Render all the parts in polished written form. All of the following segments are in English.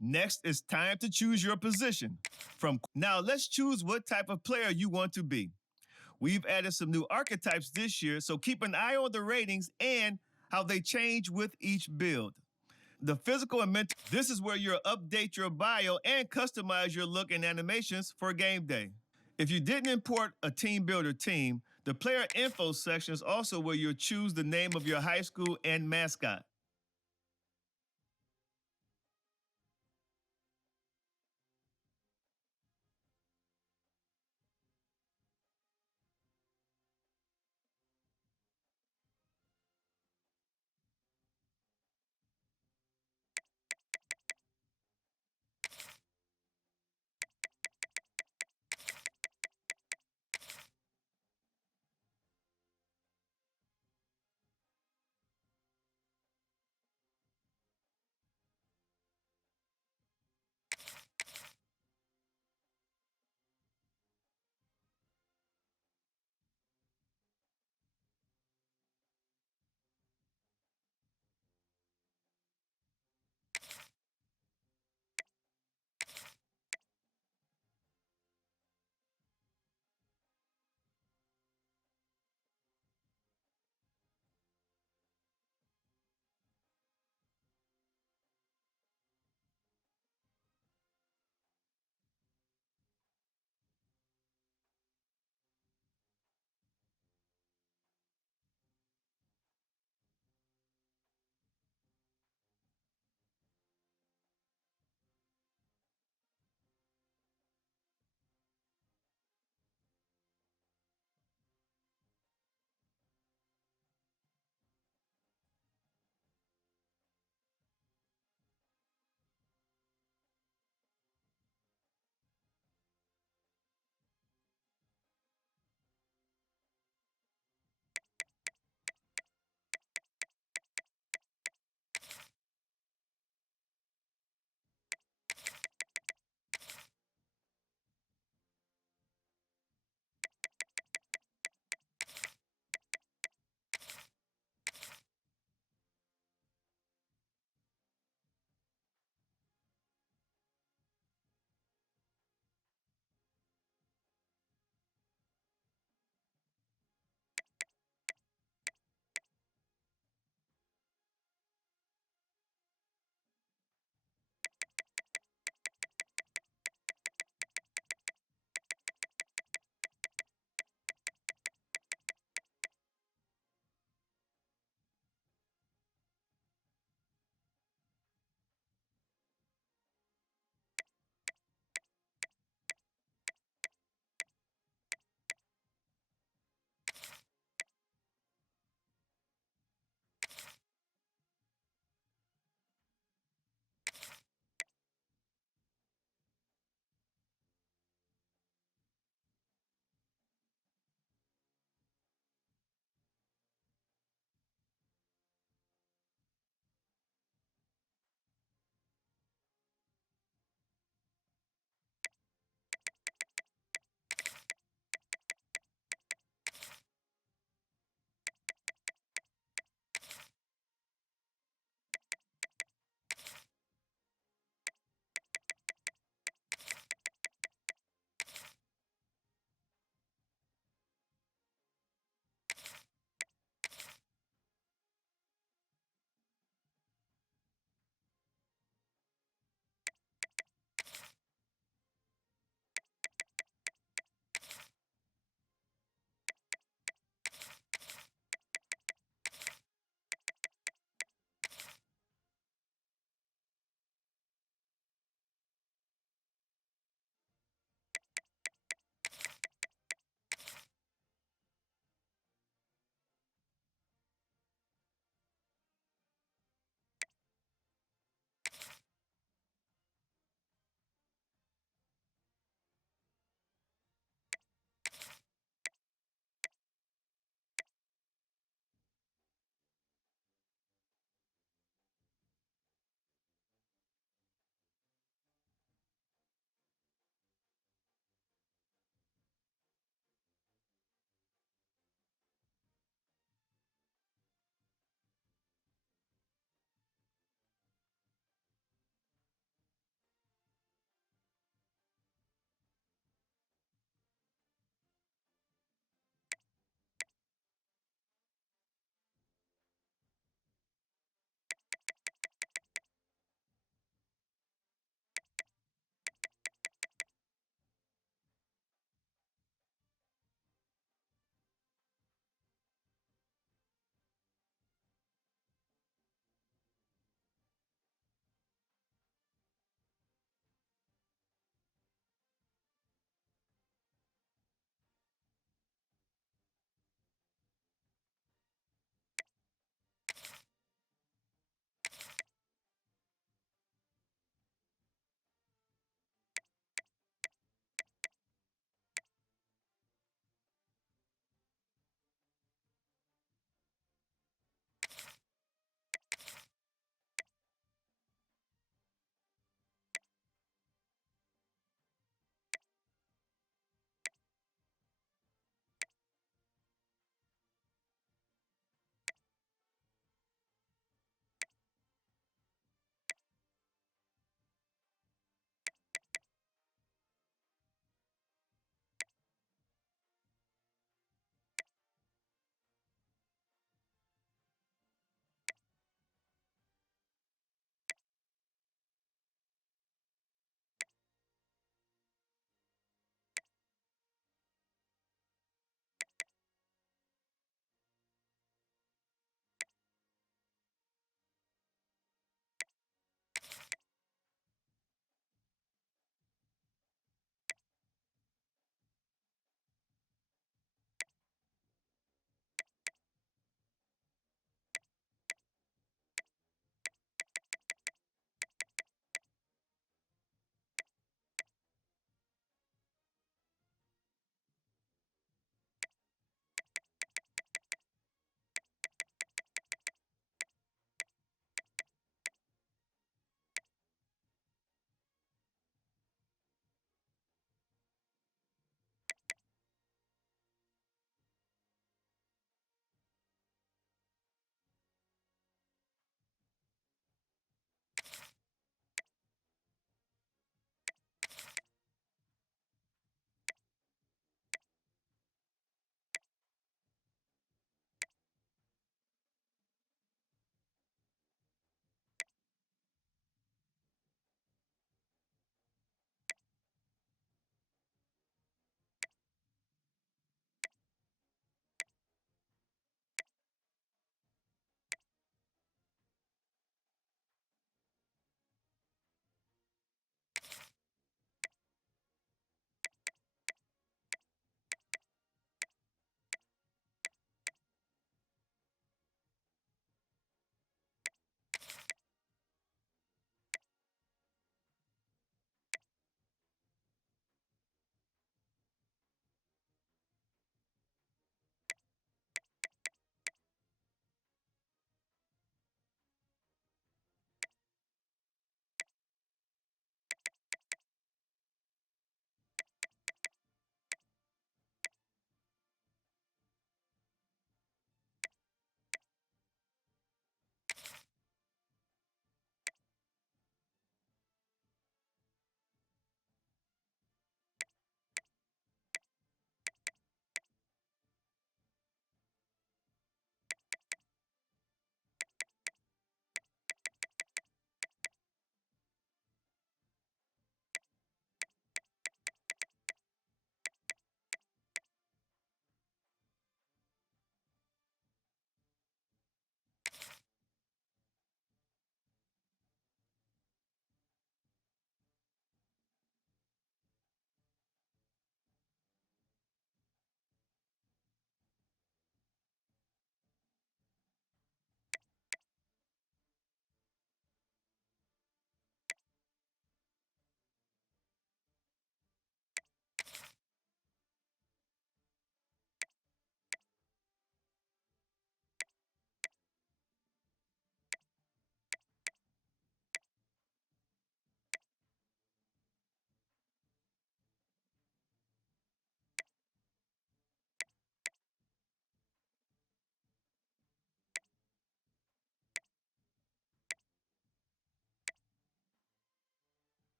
Next, it's time to choose your position. Now, let's choose what type of player you want to be. We've added some new archetypes this year, so keep an eye on the ratings and how they change with each build. The physical and mental, this is where you'll update your bio and customize your look and animations for game day. If you didn't import a team builder team, the player info section is also where you'll choose the name of your high school and mascot.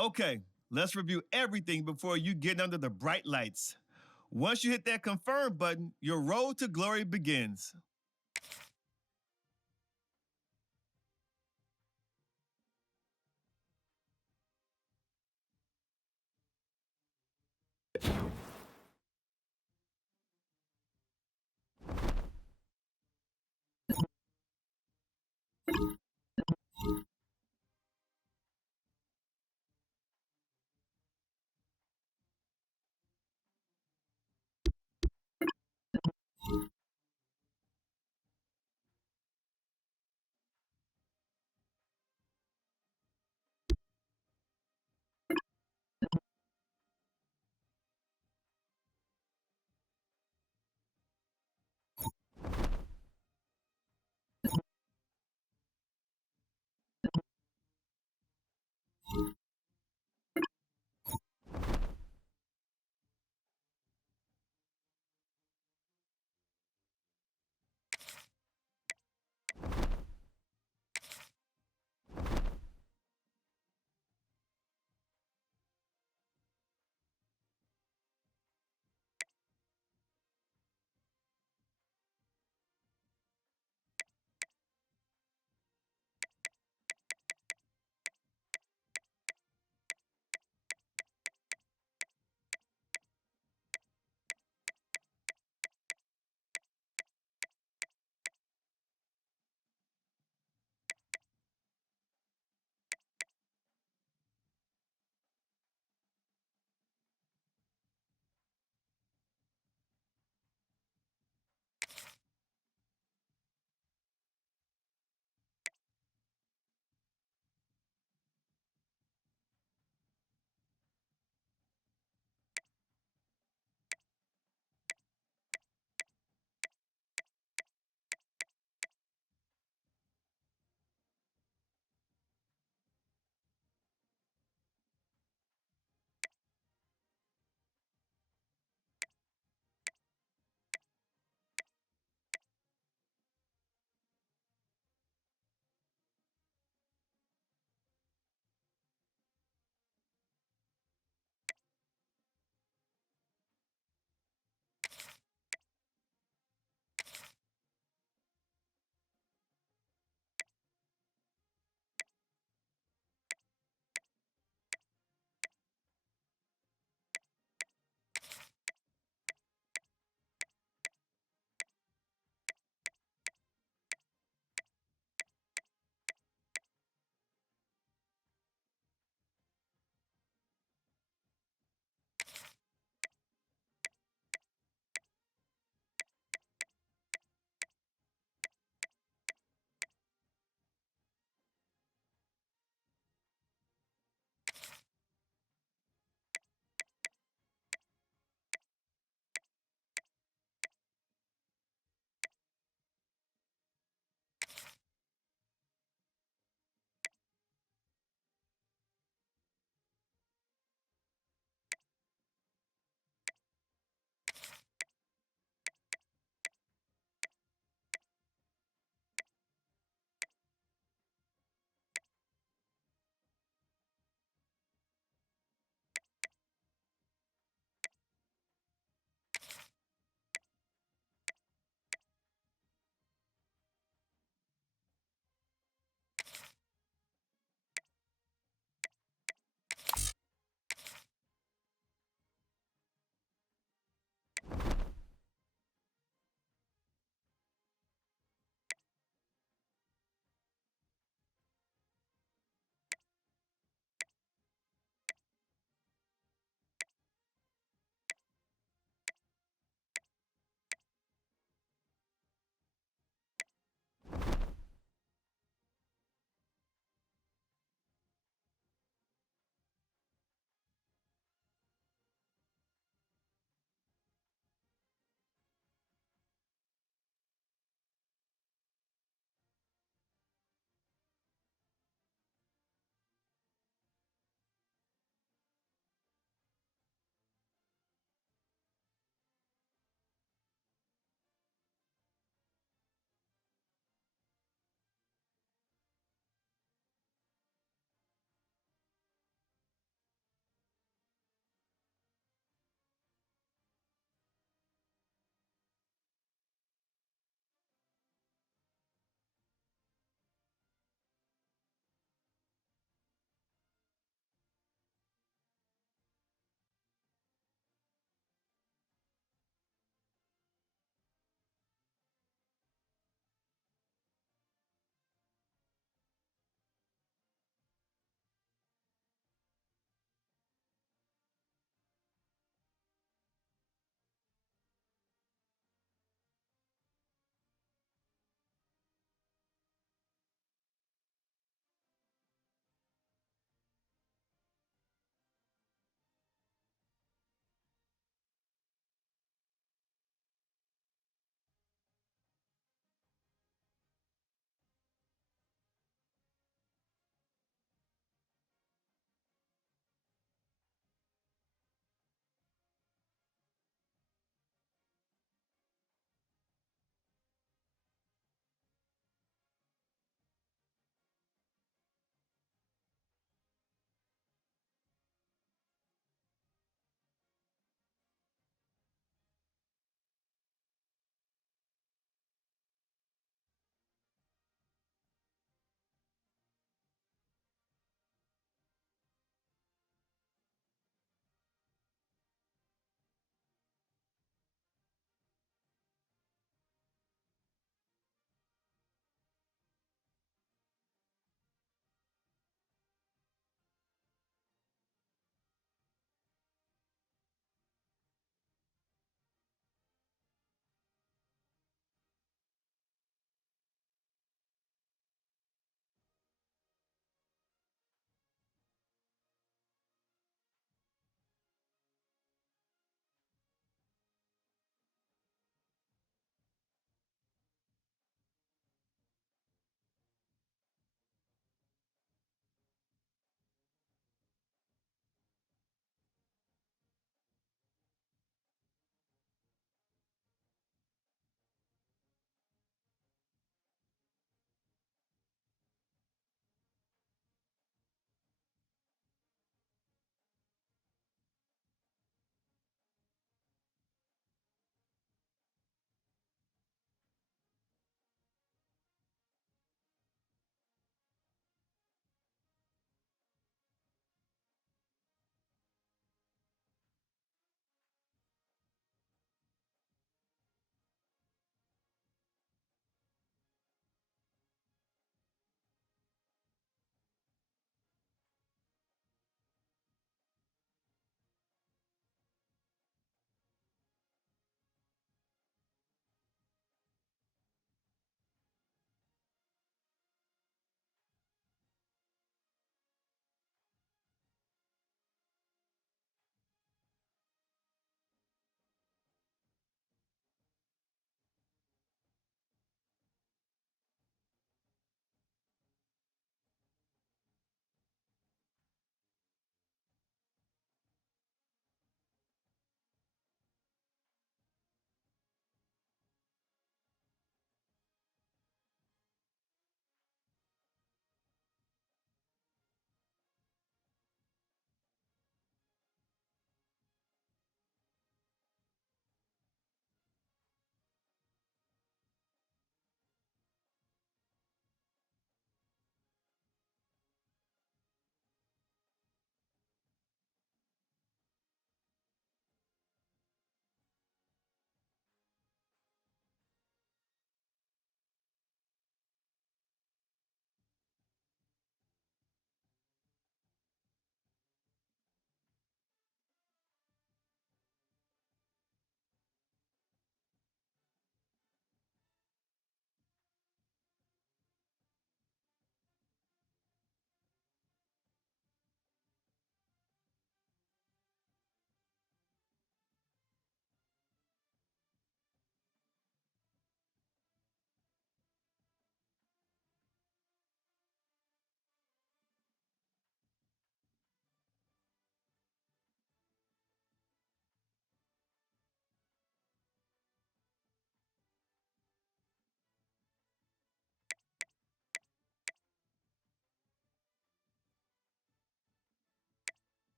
Okay, let's review everything before you get under the bright lights. Once you hit that confirm button, your road to glory begins.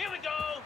Here we go.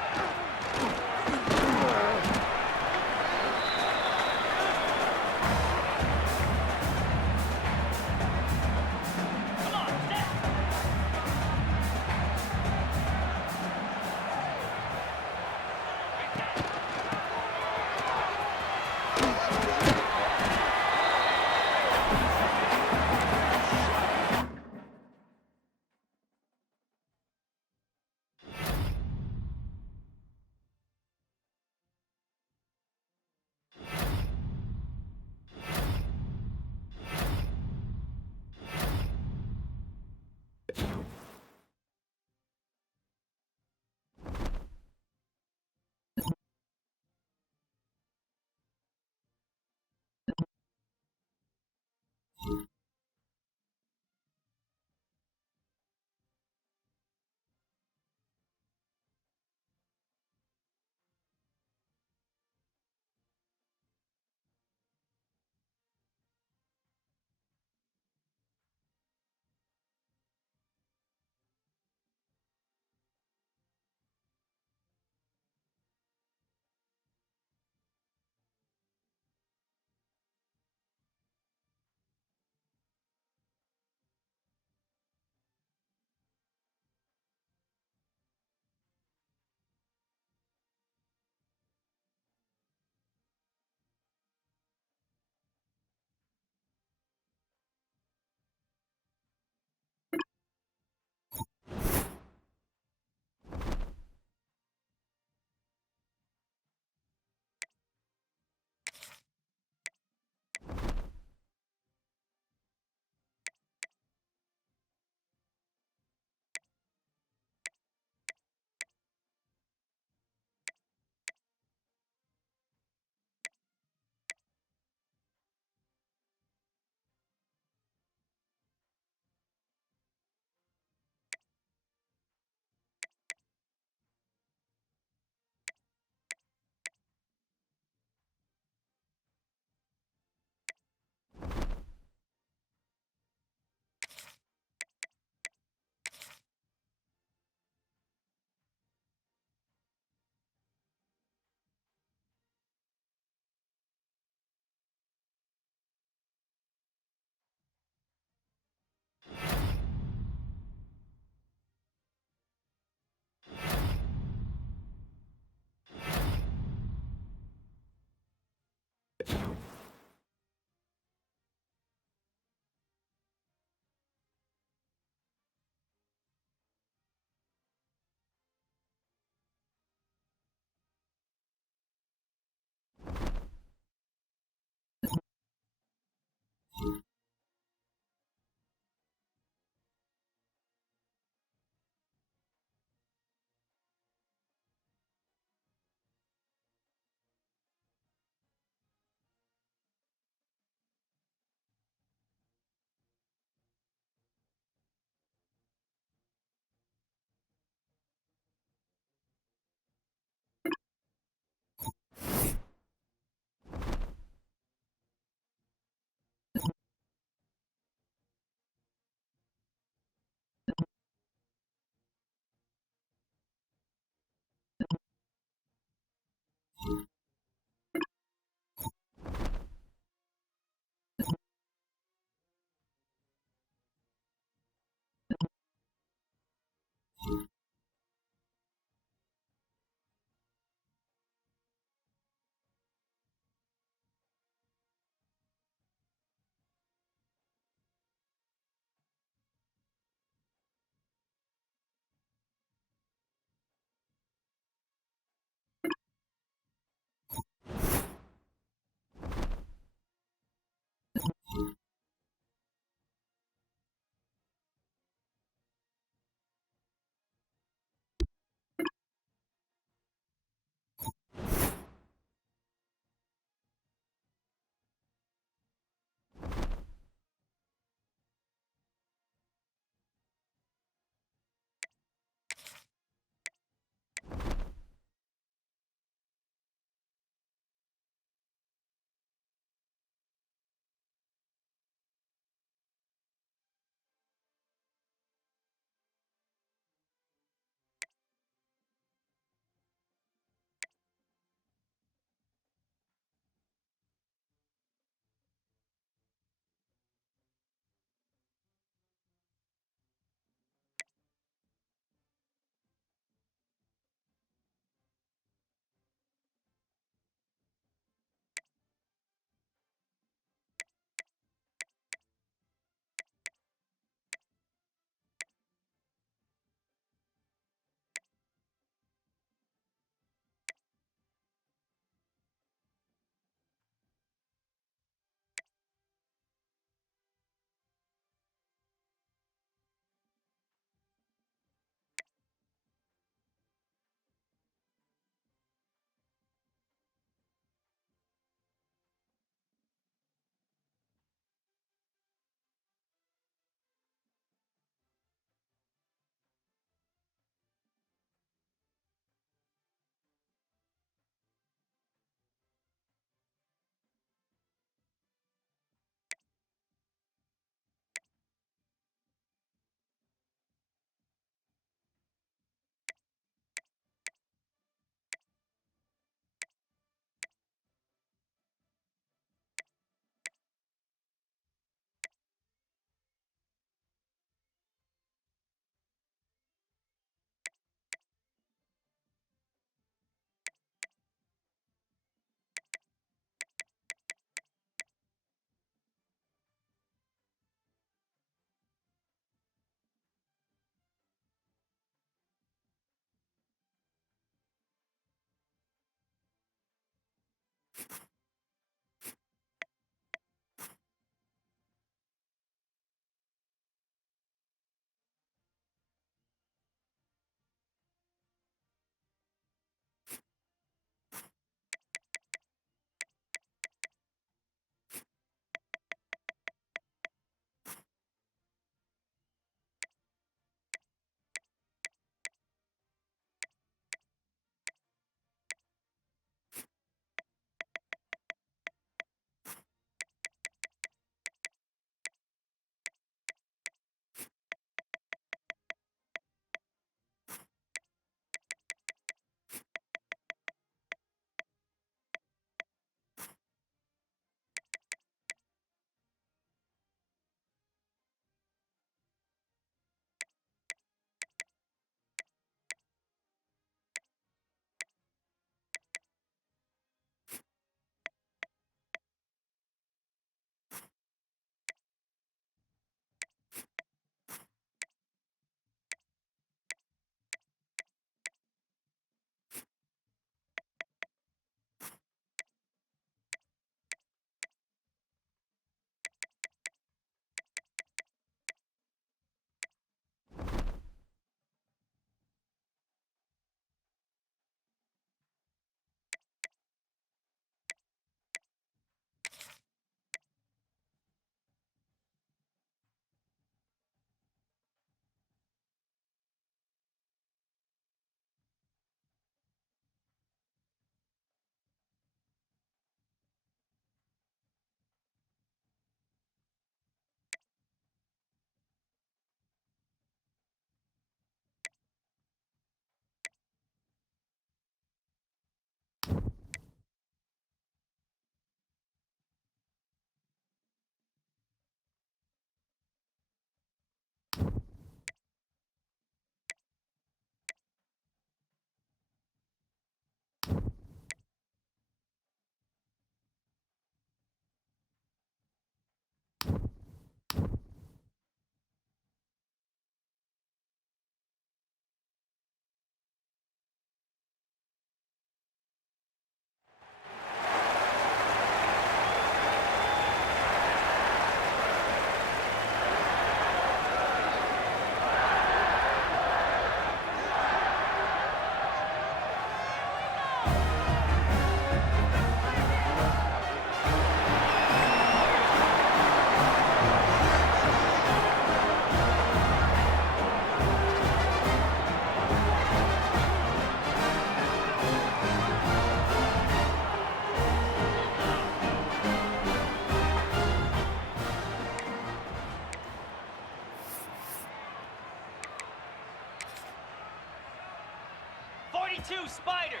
42 Spider.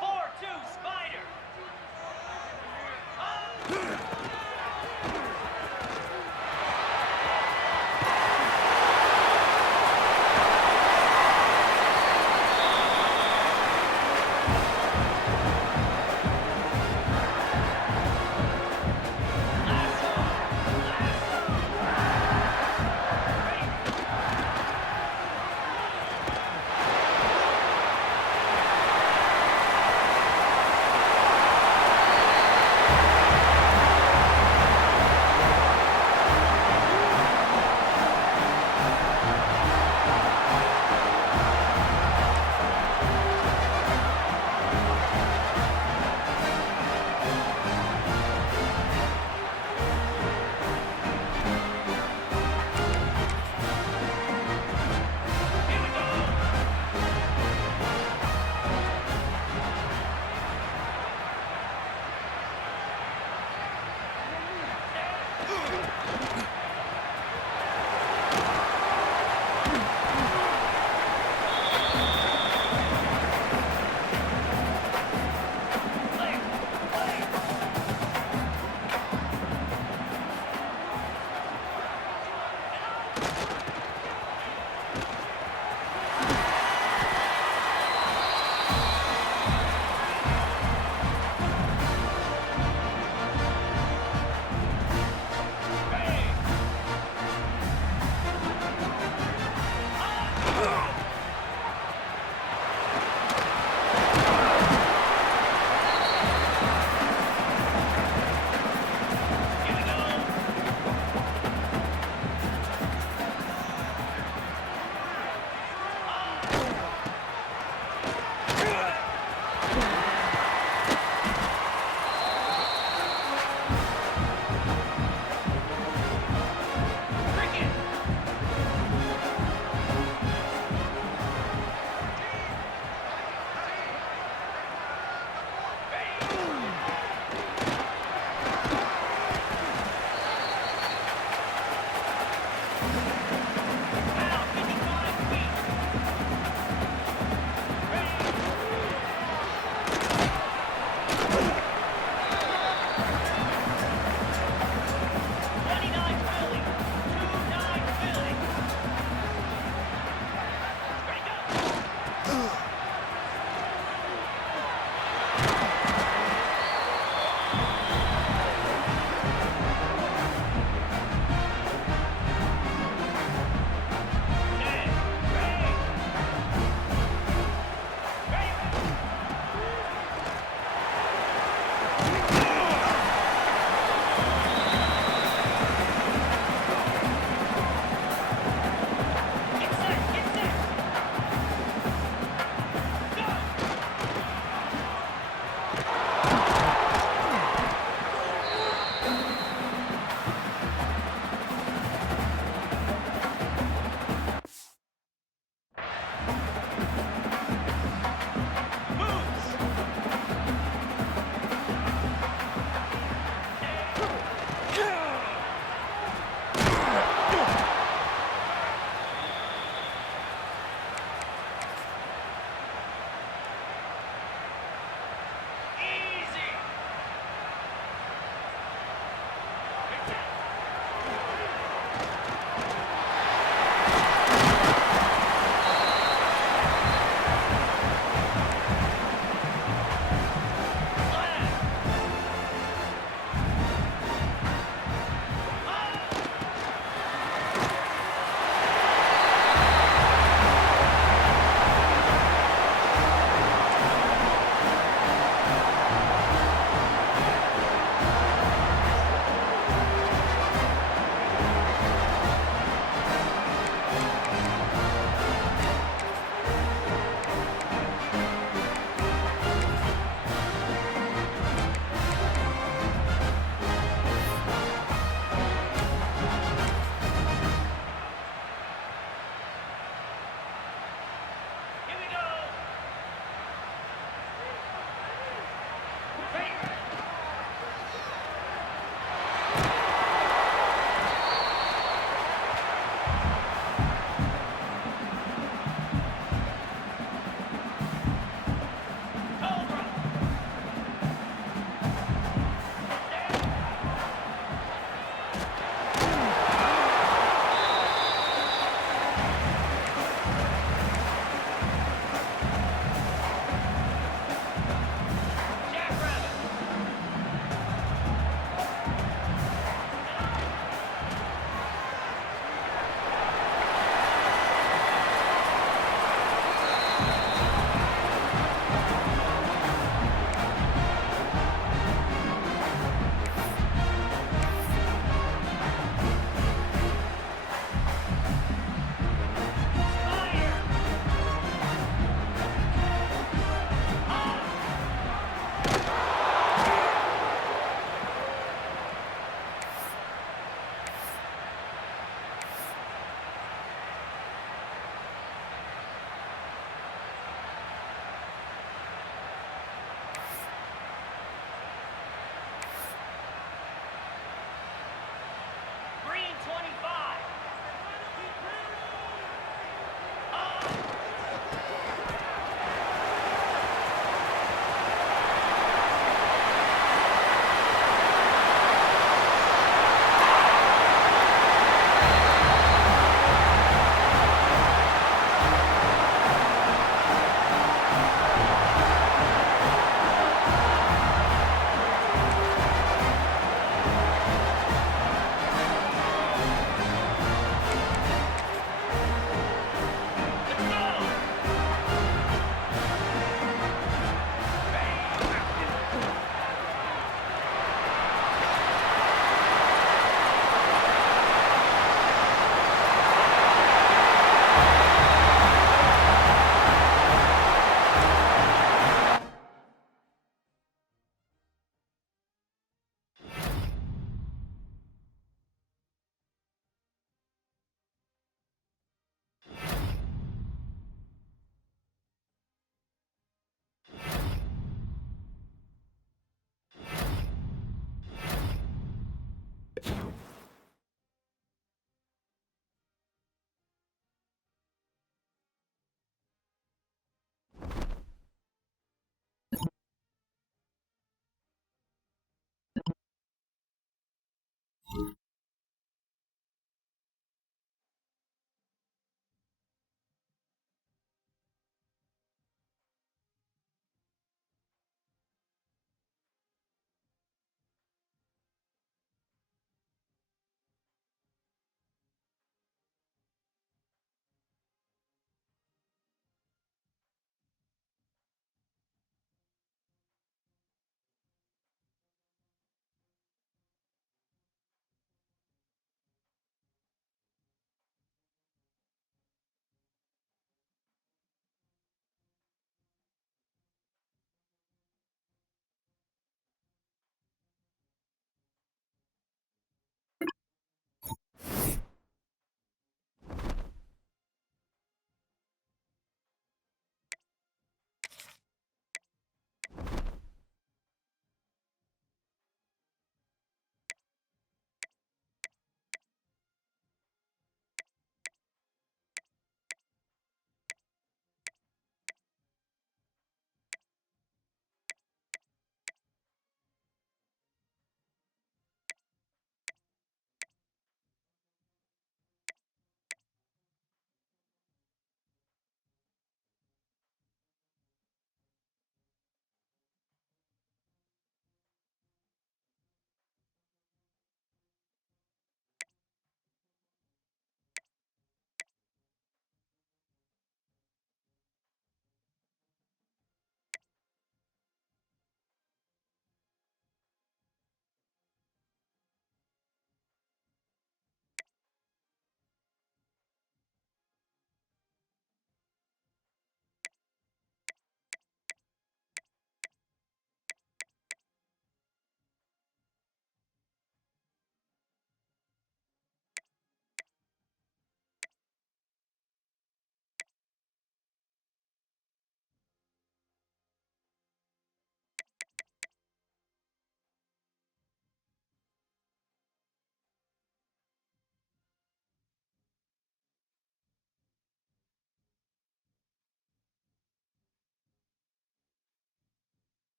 4-2 Spider.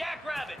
Jackrabbit.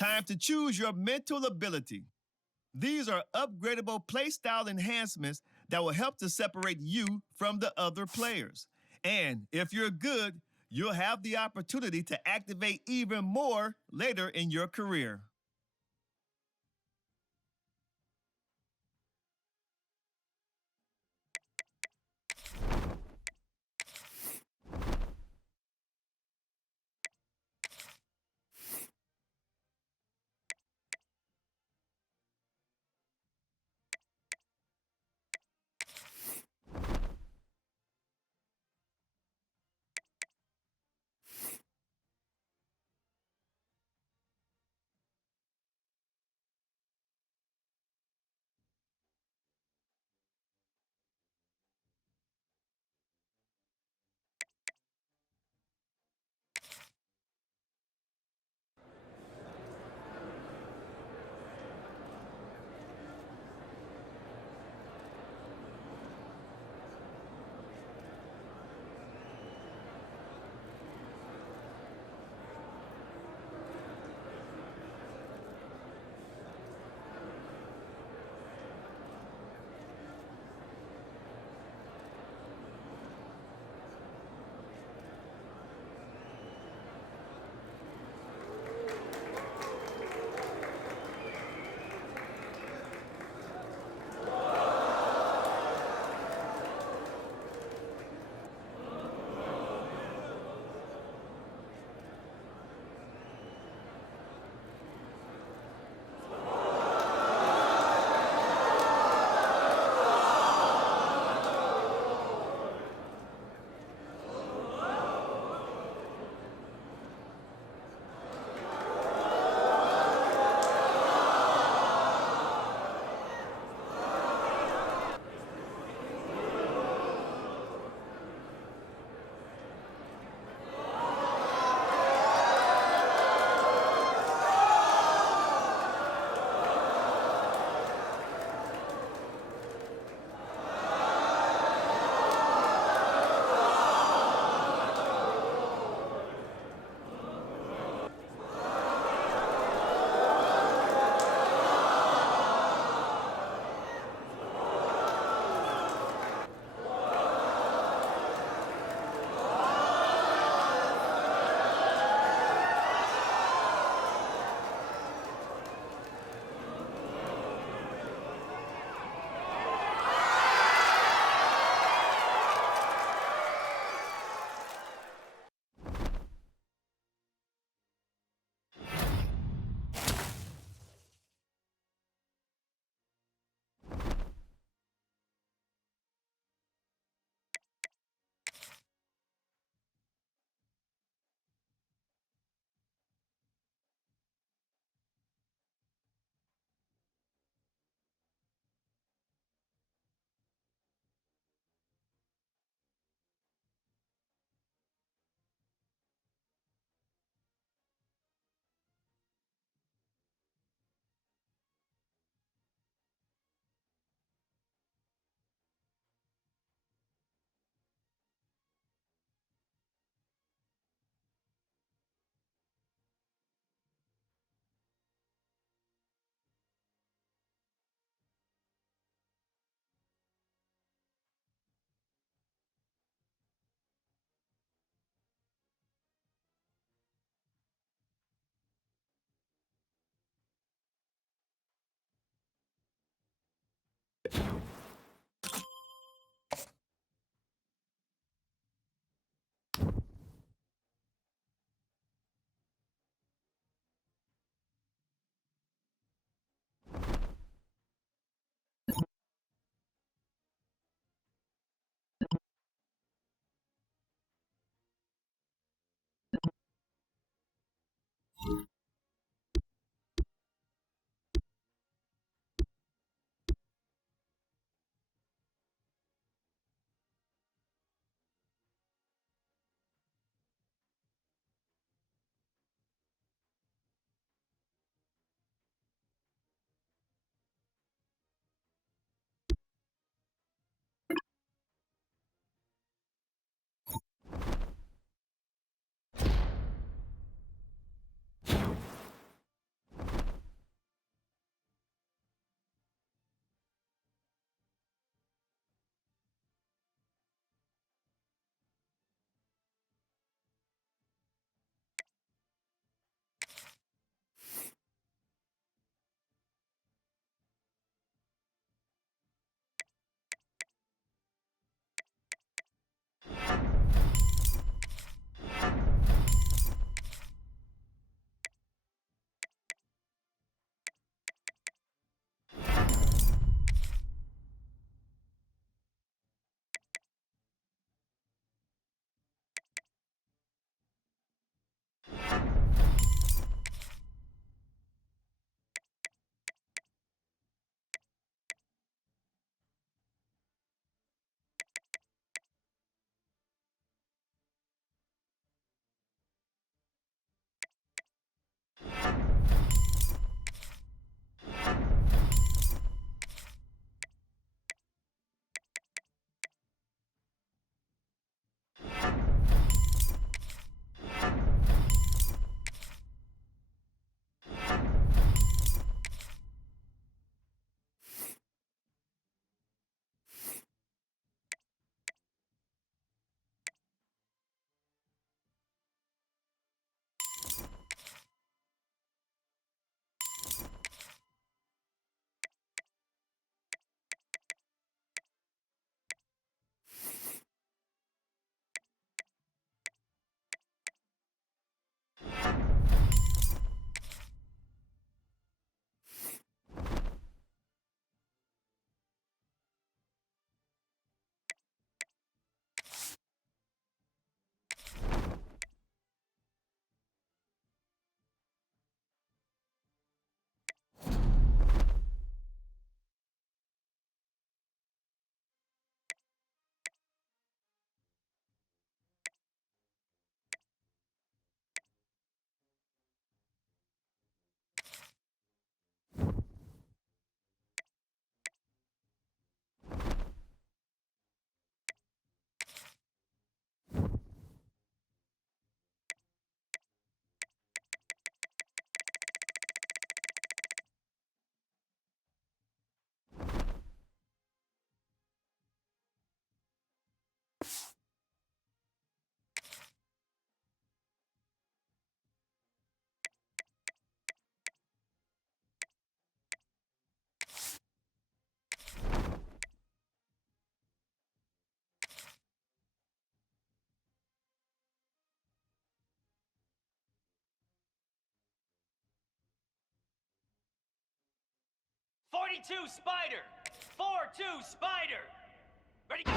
Time to choose your mental ability. These are upgradable playstyle enhancements that will help to separate you from the other players. And if you're good, you'll have the opportunity to activate even more later in your career. 42 Spider. 4-2 Spider. Ready, go.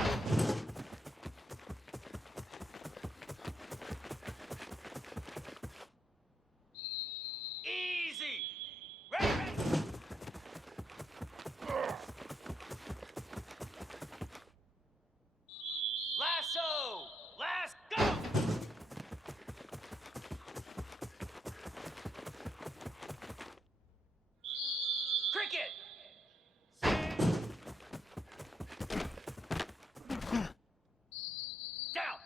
Easy. Ready. Lasso. Last, go. Cricket. Down.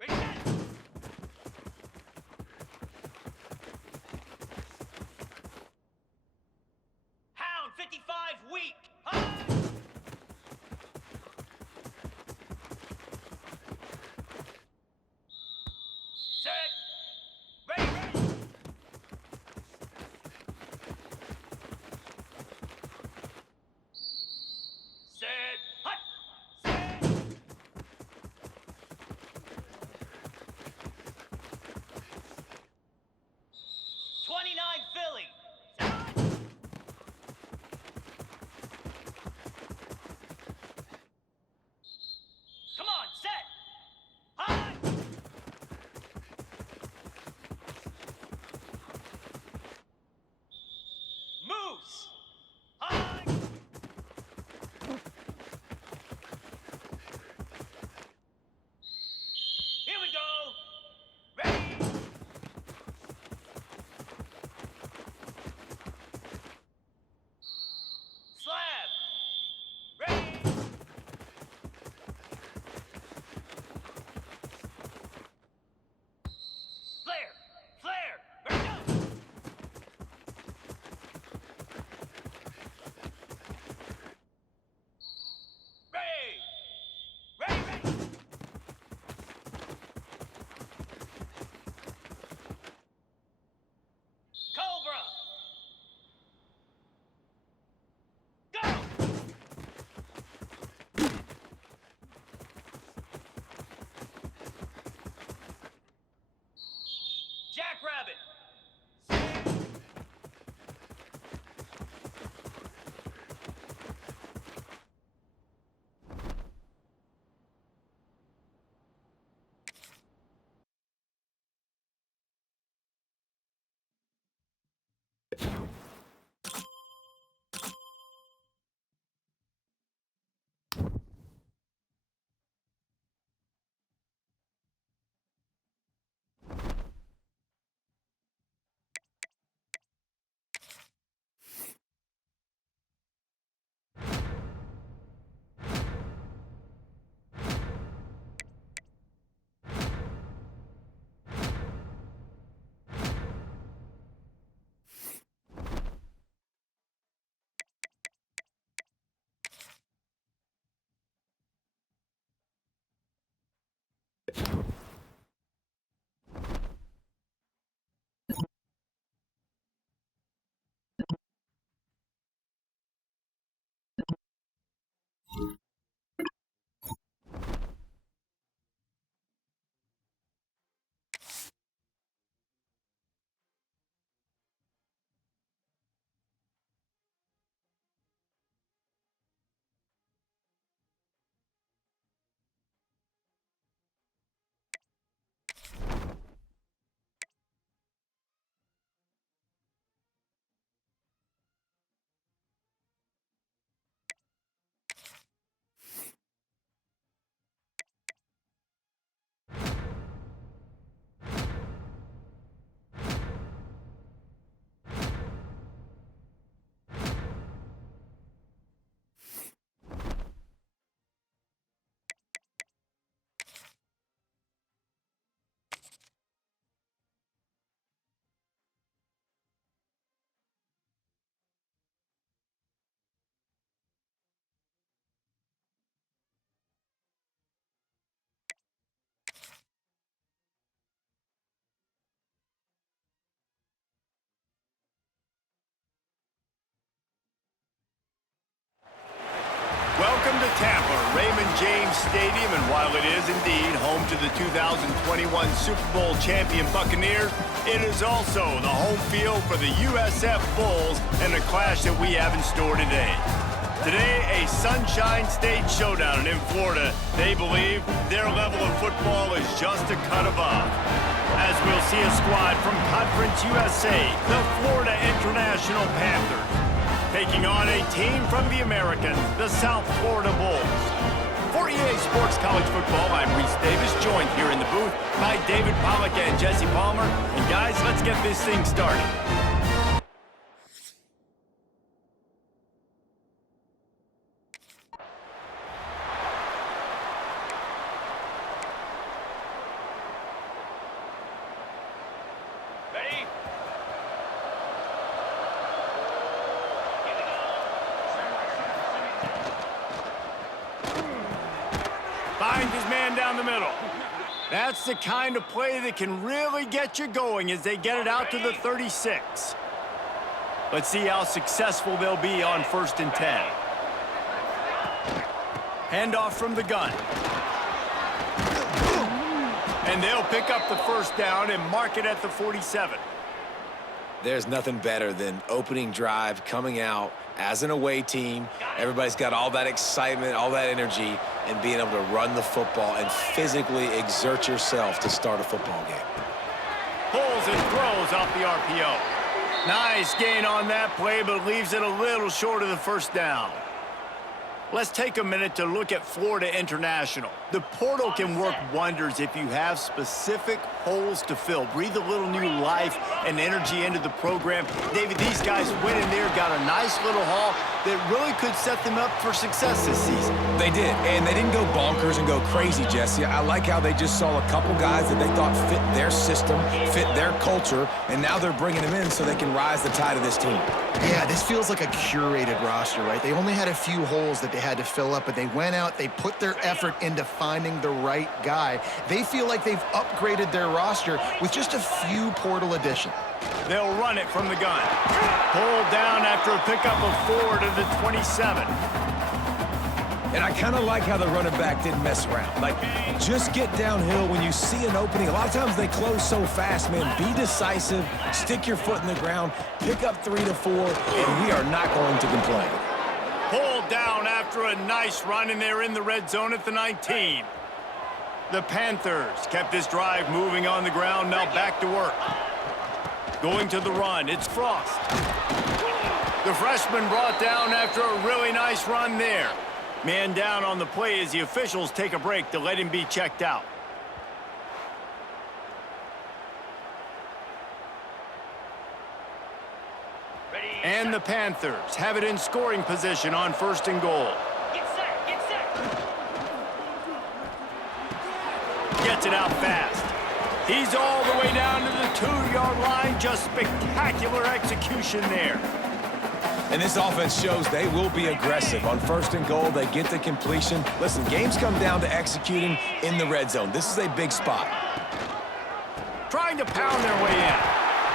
Ready, set. Hound 55 weak. High. Set. Ready. Set. Hut. Set. '29 Philly. Set. Come on, set. High. Moose. High. Here we go. Ready. Slab. Ready. Flare. Flare. Ready, go. Ready. Ready, ready. Cobra. Go. Jackrabbit. Welcome to Tampa, Raymond James Stadium, and while it is indeed home to the 2021 Super Bowl champion Buccaneers, it is also the home field for the USF Bulls and the clash that we have in store today. Today, a Sunshine State showdown, and in Florida, they believe their level of football is just a cut above. As we'll see a squad from Conference USA, the Florida International Panthers, taking on a team from the American, the South Florida Bulls. For EA Sports College Football, I'm Reese Davis, joined here in the booth by David Pollack and Jesse Palmer. And guys, let's get this thing started. Ready? Finds his man down the middle. That's the kind of play that can really get you going as they get it out to the 36. Let's see how successful they'll be on 1st and 10. Handoff from the gun. And they'll pick up the first down and mark it at the 47. There's nothing better than opening drive, coming out as an away team. Everybody's got all that excitement, all that energy, and being able to run the football and physically exert yourself to start a football game. Pulls and throws off the RPO. Nice gain on that play, but leaves it a little short of the first down. Let's take a minute to look at Florida International. The portal can work wonders if you have specific holes to fill. Breathe a little new life and energy into the program. David, these guys went in there, got a nice little haul that really could set them up for success this season. They did, and they didn't go bonkers and go crazy, Jesse. I like how they just saw a couple guys that they thought fit their system, fit their culture, and now they're bringing them in so they can rise the tide of this team. Yeah, this feels like a curated roster, right? They only had a few holes that they had to fill up, but they went out, they put their effort into finding the right guy. They feel like they've upgraded their roster with just a few portal additions. They'll run it from the gun. Pulled down after a pickup of 4 to the 27. And I kind of like how the running back didn't mess around. Like, just get downhill when you see an opening. A lot of times they close so fast, man. Be decisive, stick your foot in the ground, pick up 3 to 4, and we are not going to complain. Pulled down after a nice run, and they're in the red zone at the 19. The Panthers kept this drive moving on the ground, now back to work. Going to the run, it's Frost. The freshman brought down after a really nice run there. Man down on the play as the officials take a break to let him be checked out. Ready? And the Panthers have it in scoring position on 1st and goal. Get set! Get set! Gets it out fast. He's all the way down to the 2-yard line. Just spectacular execution there. And this offense shows they will be aggressive. On 1st and goal, they get the completion. Listen, games come down to executing in the red zone. This is a big spot. Trying to pound their way in.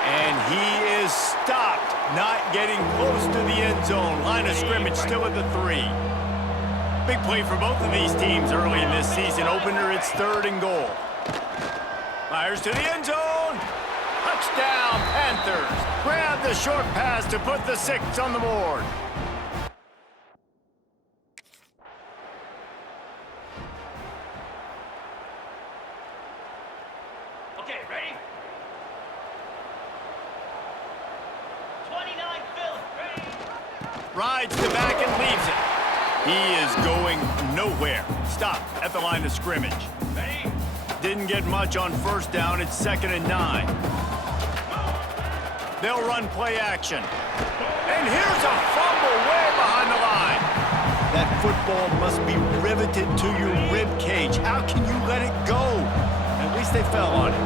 And he is stopped, not getting close to the end zone. Line of scrimmage still at the 3. Big play for both of these teams early in this season opener. It's 3rd and goal. Fires to the end zone. Touchdown, Panthers. Grab the short pass to put the 6 on the board. Okay, ready? 29 Philly. Ready? Rides the back and leaves it. He is going nowhere. Stop at the line of scrimmage. Ready? Didn't get much on 1st down. It's 2nd and 9. They'll run play action. And here's a fumble way behind the line. That football must be riveted to your rib cage. How can you let it go? At least they fell on it.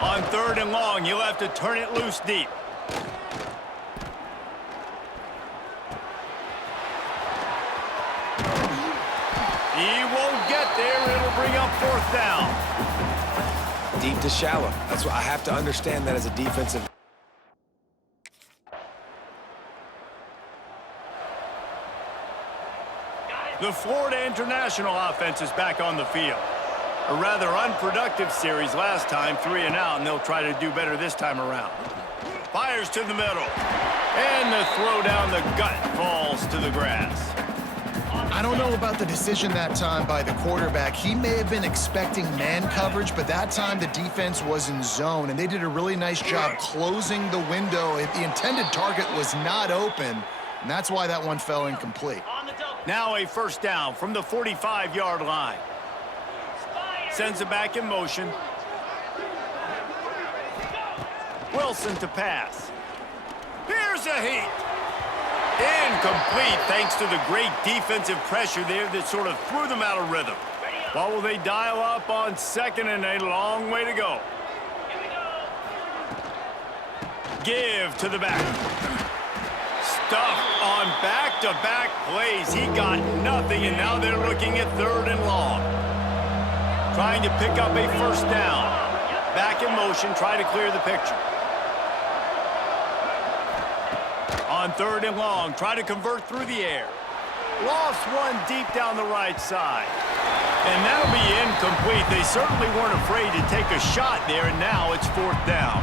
On 3rd and long, you'll have to turn it loose deep. He won't get there. It'll bring up 4th down. Deep to shallow. That's what I have to understand that as a defensive. The Florida International offense is back on the field. A rather unproductive series last time, 3 and out, and they'll try to do better this time around. Fires to the middle. And the throw down the gut falls to the grass. I don't know about the decision that time by the quarterback. He may have been expecting man coverage, but that time the defense was in zone, and they did a really nice job closing the window. The intended target was not open, and that's why that one fell incomplete. Now a first down from the 45-yard line. Sends it back in motion. Wilson to pass. Here's a heat. Incomplete thanks to the great defensive pressure there that sort of threw them out of rhythm. What will they dial up on second and a long way to go? Give to the back. Stuff on back-to-back plays. He got nothing, and now they're looking at 3rd and long. Trying to pick up a first down. Back in motion, try to clear the picture. On 3rd and long, try to convert through the air. Lost one deep down the right side. And that'll be incomplete. They certainly weren't afraid to take a shot there, and now it's 4th down.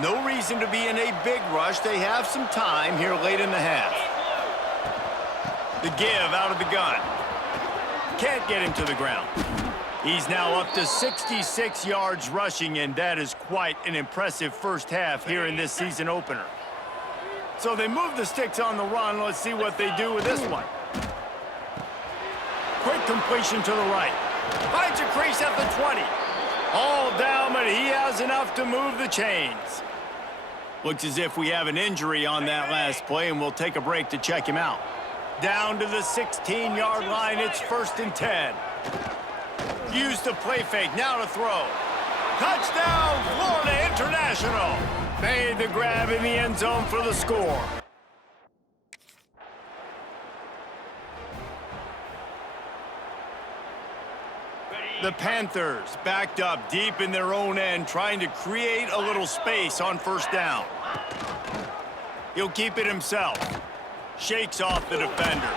No reason to be in a big rush. They have some time here late in the half. The give out of the gun. Can't get him to the ground. He's now up to 66 yards rushing, and that is quite an impressive first half here in this season opener. So they move the sticks on the run. Let's see what they do with this one. Quick completion to the right. Finds a crease at the 20. All down, but he has enough to move the chains. Looks as if we have an injury on that last play, and we'll take a break to check him out. Down to the 16-yard line. It's 1st and 10. Use the play fake. Now to throw. Touchdown, Florida International. Made the grab in the end zone for the score. The Panthers backed up deep in their own end, trying to create a little space on first down. He'll keep it himself. Shakes off the defender.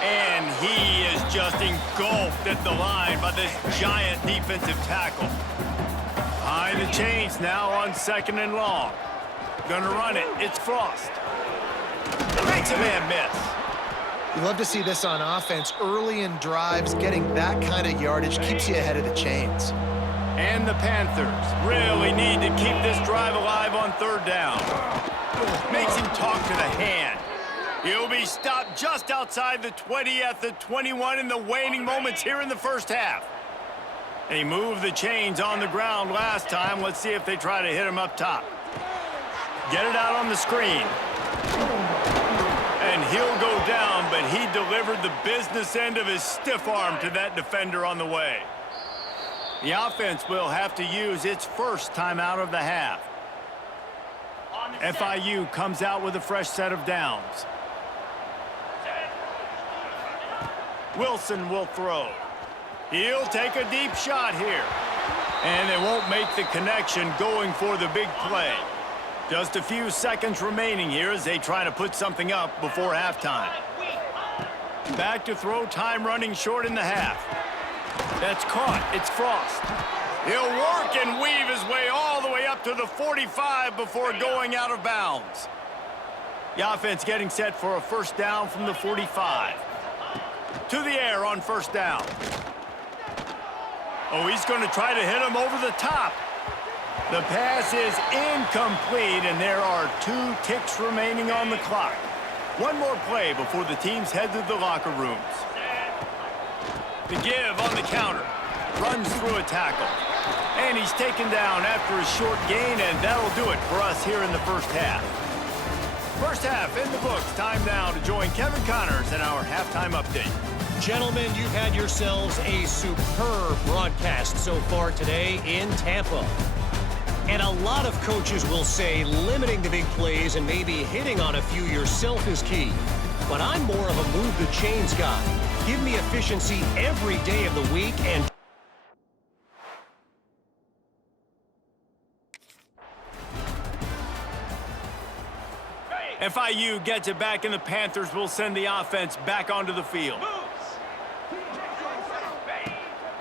And he is just engulfed at the line by this giant defensive tackle. Behind the chains now on 2nd and long. Gonna run it. It's Frost. Makes a man miss. You love to see this on offense. Early in drives, getting that kind of yardage keeps you ahead of the chains. And the Panthers really need to keep this drive alive on 3rd down. Makes him talk to the hand. He'll be stopped just outside the 20 at the 21 in the waning moments here in the first half. They moved the chains on the ground last time. Let's see if they try to hit him up top. Get it out on the screen. And he'll go down, but he delivered the business end of his stiff arm to that defender on the way. The offense will have to use its first timeout of the half. FIU comes out with a fresh set of downs. Wilson will throw. He'll take a deep shot here. And they won't make the connection going for the big play. Just a few seconds remaining here as they try to put something up before halftime. Back to throw, time running short in the half. That's caught. It's Frost. He'll work and weave his way all the way up to the 45 before going out of bounds. The offense getting set for a first down from the 45. To the air on first down. Oh, he's going to try to hit him over the top. The pass is incomplete, and there are 2 ticks remaining on the clock. One more play before the teams head to the locker rooms. The give on the counter. Runs through a tackle. And he's taken down after a short gain, and that'll do it for us here in the first half. First half in the books. Time now to join Kevin Connors in our halftime update. Gentlemen, you've had yourselves a superb broadcast so far today in Tampa. And a lot of coaches will say limiting the big plays and maybe hitting on a few yourself is key. But I'm more of a move the chains guy. Give me efficiency every day of the week and FIU gets it back, and the Panthers will send the offense back onto the field.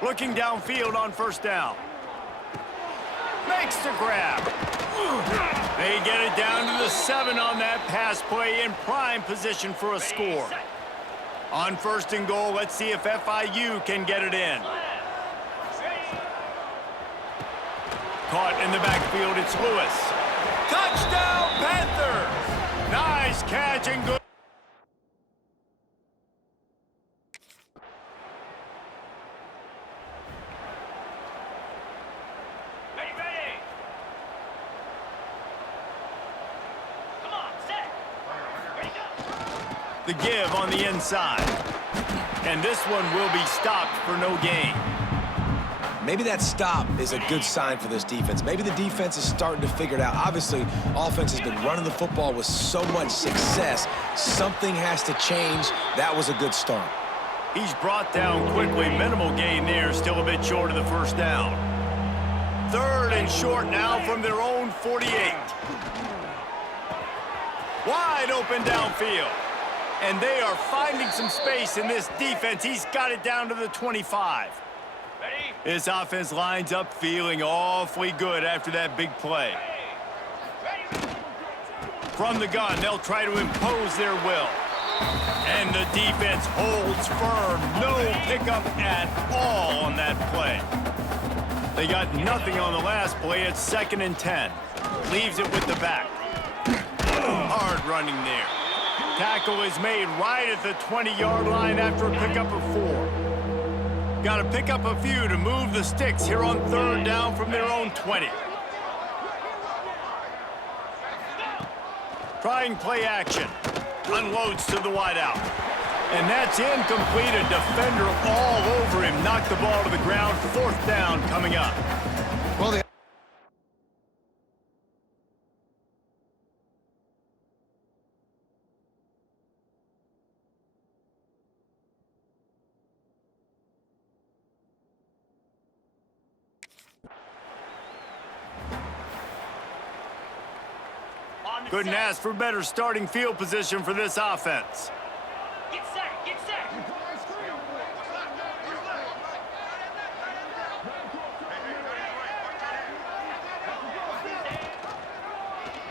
Looking downfield on first down. Makes the grab. They get it down to the 7 on that pass play, in prime position for a score. On first and goal, let's see if FIU can get it in. Caught in the backfield, it's Lewis. Touchdown, Panthers! Nice catch and good. Ready. Come on, set. Ready, go. The give on the inside. And this one will be stopped for no gain. Maybe that stop is a good sign for this defense. Maybe the defense is starting to figure it out. Obviously, offense has been running the football with so much success. Something has to change. That was a good start. He's brought down quickly. Minimal gain there. Still a bit short of the first down. 3rd and short now from their own 48. Wide open downfield. And they are finding some space in this defense. He's got it down to the 25. Ready? This offense lines up feeling awfully good after that big play. Ready. From the gun, they'll try to impose their will. And the defense holds firm. No pickup at all on that play. They got nothing on the last play. It's 2nd and 10. Leaves it with the back. Hard running there. Tackle is made right at the 20-yard line after a pickup of 4. Got to pick up a few to move the sticks here on 3rd down from their own 20. Trying play action. Unloads to the wideout. And that's incomplete. A defender all over him. Knocked the ball to the ground. 4th down coming up. Well, they Couldn't ask for better starting field position for this offense. Get set.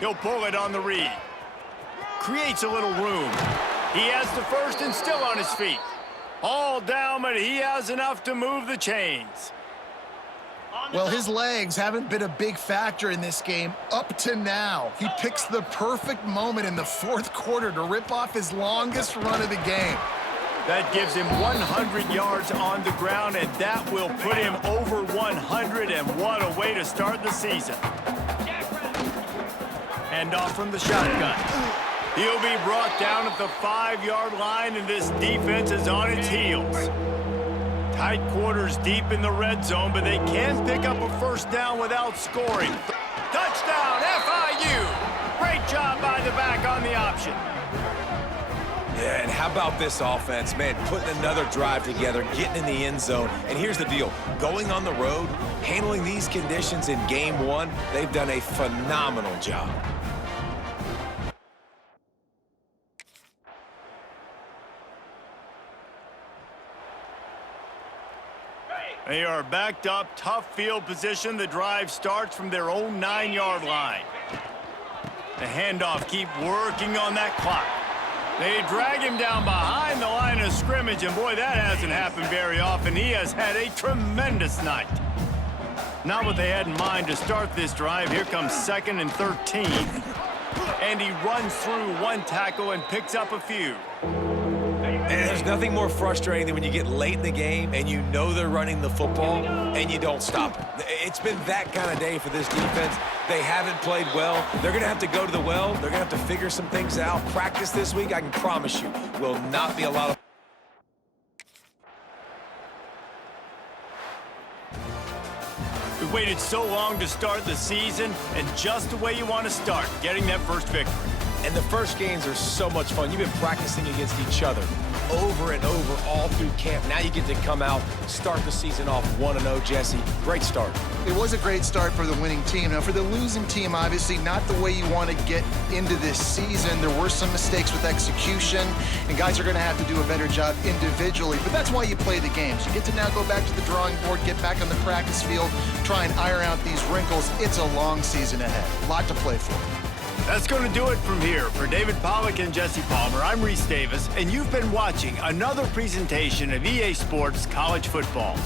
He'll pull it on the read. Creates a little room. He has the 1st and still on his feet. All down, but he has enough to move the chains. Well, his legs haven't been a big factor in this game up to now. He picks the perfect moment in the 4th quarter to rip off his longest run of the game. That gives him 100 yards on the ground, and that will put him over 100, and what a way to start the season. Hand off from the shotgun. He'll be brought down at the 5-yard line, and this defense is on its heels. Tight quarters deep in the red zone, but they can pick up a 1st down without scoring. Touchdown, FIU! Great job by the back on the option. Yeah, and how about this offense, man, putting another drive together, getting in the end zone. And here's the deal. Going on the road, handling these conditions in game 1, they've done a phenomenal job. They are backed up, tough field position. The drive starts from their own 9-yard line. The handoff, keep working on that clock. They drag him down behind the line of scrimmage, and boy, that hasn't happened very often. He has had a tremendous night. Not what they had in mind to start this drive. Here comes 2nd and 13. And he runs through 1 tackle and picks up a few. And there's nothing more frustrating than when you get late in the game and you know they're running the football and you don't stop them. It's been that kind of day for this defense. They haven't played well. They're going to have to go to the well. They're going to have to figure some things out. Practice this week, I can promise you, will not be a lot of... We waited so long to start the season, and just the way you want to start, getting that first victory. And the first games are so much fun. You've been practicing against each other over and over all through camp. Now you get to come out, start the season off 1-0, Jesse. Great start. It was a great start for the winning team. Now, for the losing team, obviously not the way you want to get into this season. There were some mistakes with execution, and guys are going to have to do a better job individually. But that's why you play the games. You get to now go back to the drawing board, get back on the practice field, try and iron out these wrinkles. It's a long season ahead. A lot to play for. That's going to do it from here. For David Pollack and Jesse Palmer, I'm Reese Davis, and you've been watching another presentation of EA Sports College Football.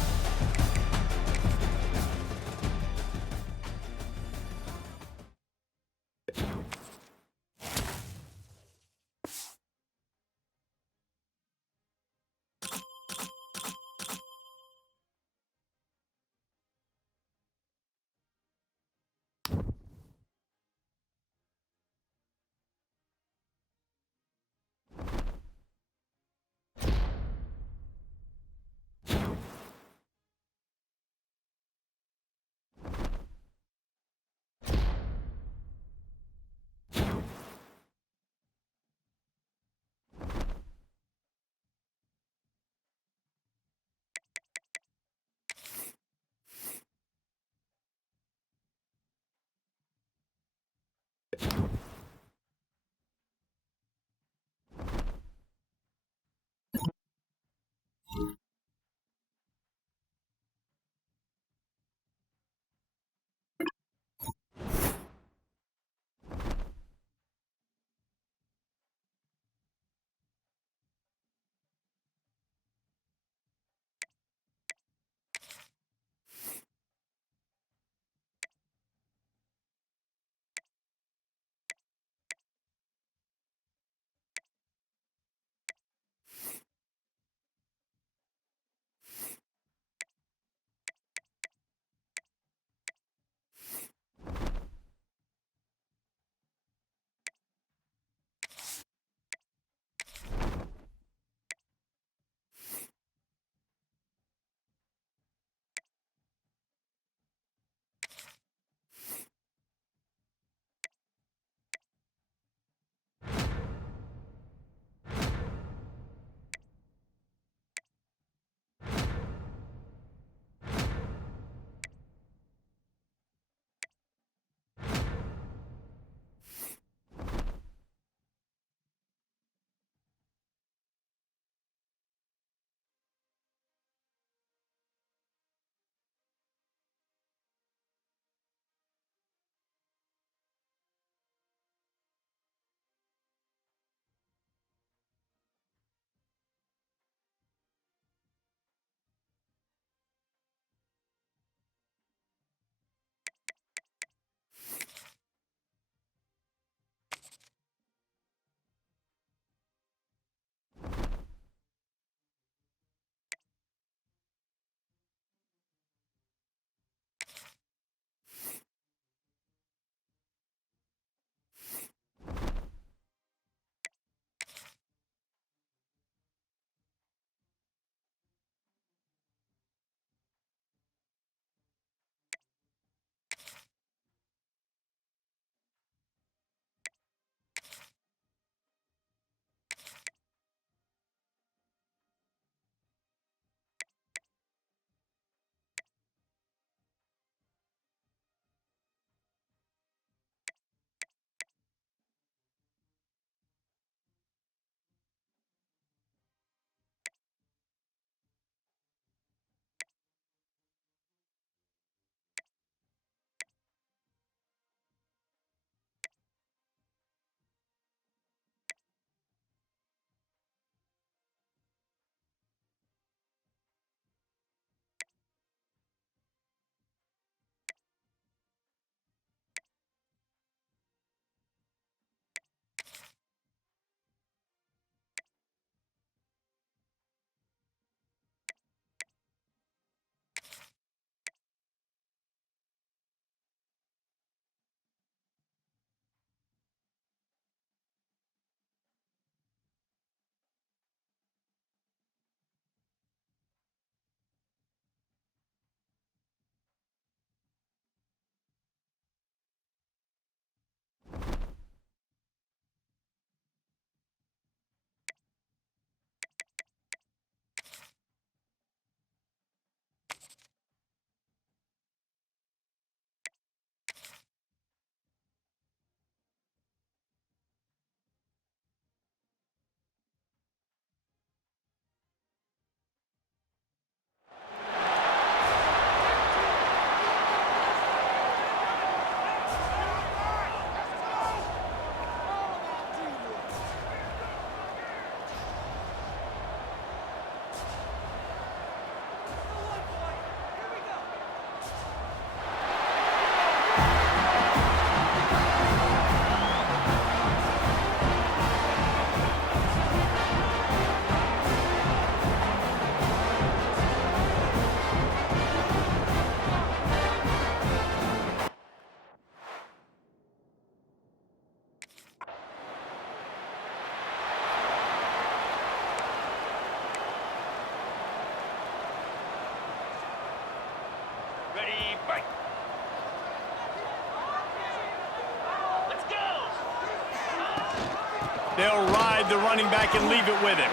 They'll ride the running back and leave it with him.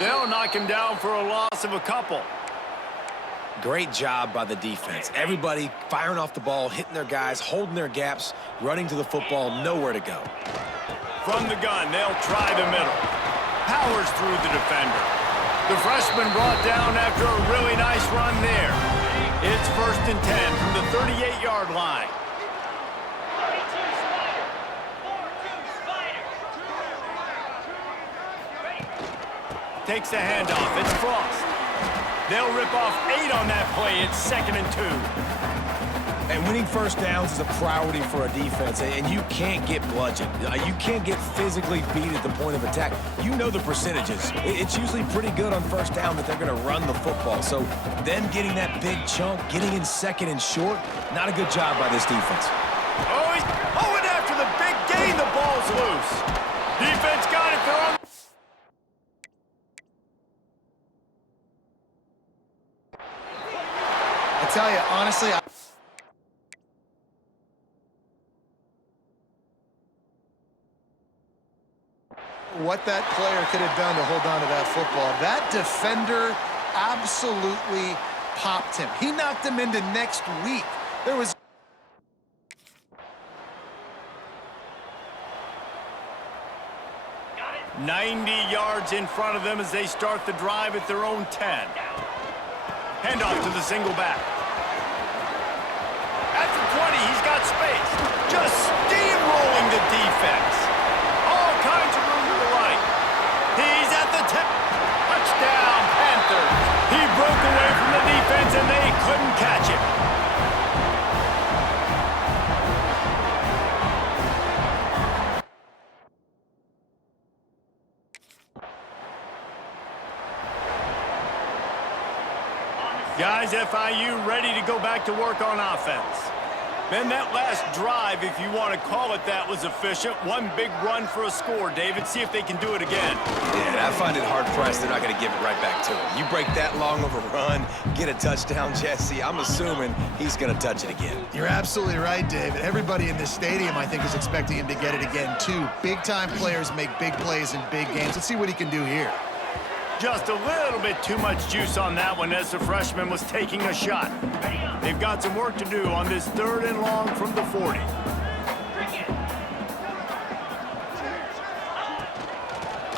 They'll knock him down for a loss of a couple. Great job by the defense. Everybody firing off the ball, hitting their guys, holding their gaps, running to the football, nowhere to go. From the gun, they'll try the middle. Powers through the defender. The freshman brought down after a really nice run there. It's 1st and 10 from the 38-yard line. 32 Spider. 4-2 Spider. Ready. Takes the handoff. It's Frost. They'll rip off 8 on that play. It's 2nd and 2. And winning first downs is a priority for a defense, and you can't get bludgeoned. You can't get physically beat at the point of attack. You know the percentages. It's usually pretty good on first down that they're going to run the football. So them getting that big chunk, getting in 2nd and short, not a good job by this defense. Oh, and after the big gain, the ball's loose. Defense got it. They're on. I tell you, honestly, what that player could have done to hold on to that football. That defender absolutely popped him. He knocked him into next week. There was 90 yards in front of them as they start the drive at their own 10. Handoff to the single back. At the 20, he's got space. Just steamrolling the defense. All kinds of room to the right. He's at the 10. Touchdown, Panthers. He broke away from the defense, and they couldn't catch him. Guys, FIU ready to go back to work on offense. Man, that last drive, if you want to call it that, was efficient. One big run for a score, David. See if they can do it again. Yeah, I find it hard-pressed they're not going to give it right back to him. You break that long of a run, get a touchdown, Jesse, I'm assuming he's going to touch it again. You're absolutely right, David. Everybody in this stadium, I think, is expecting him to get it again, too. Big-time players make big plays in big games. Let's see what he can do here. Just a little bit too much juice on that one as the freshman was taking a shot. They've got some work to do on this 3rd and long from the 40.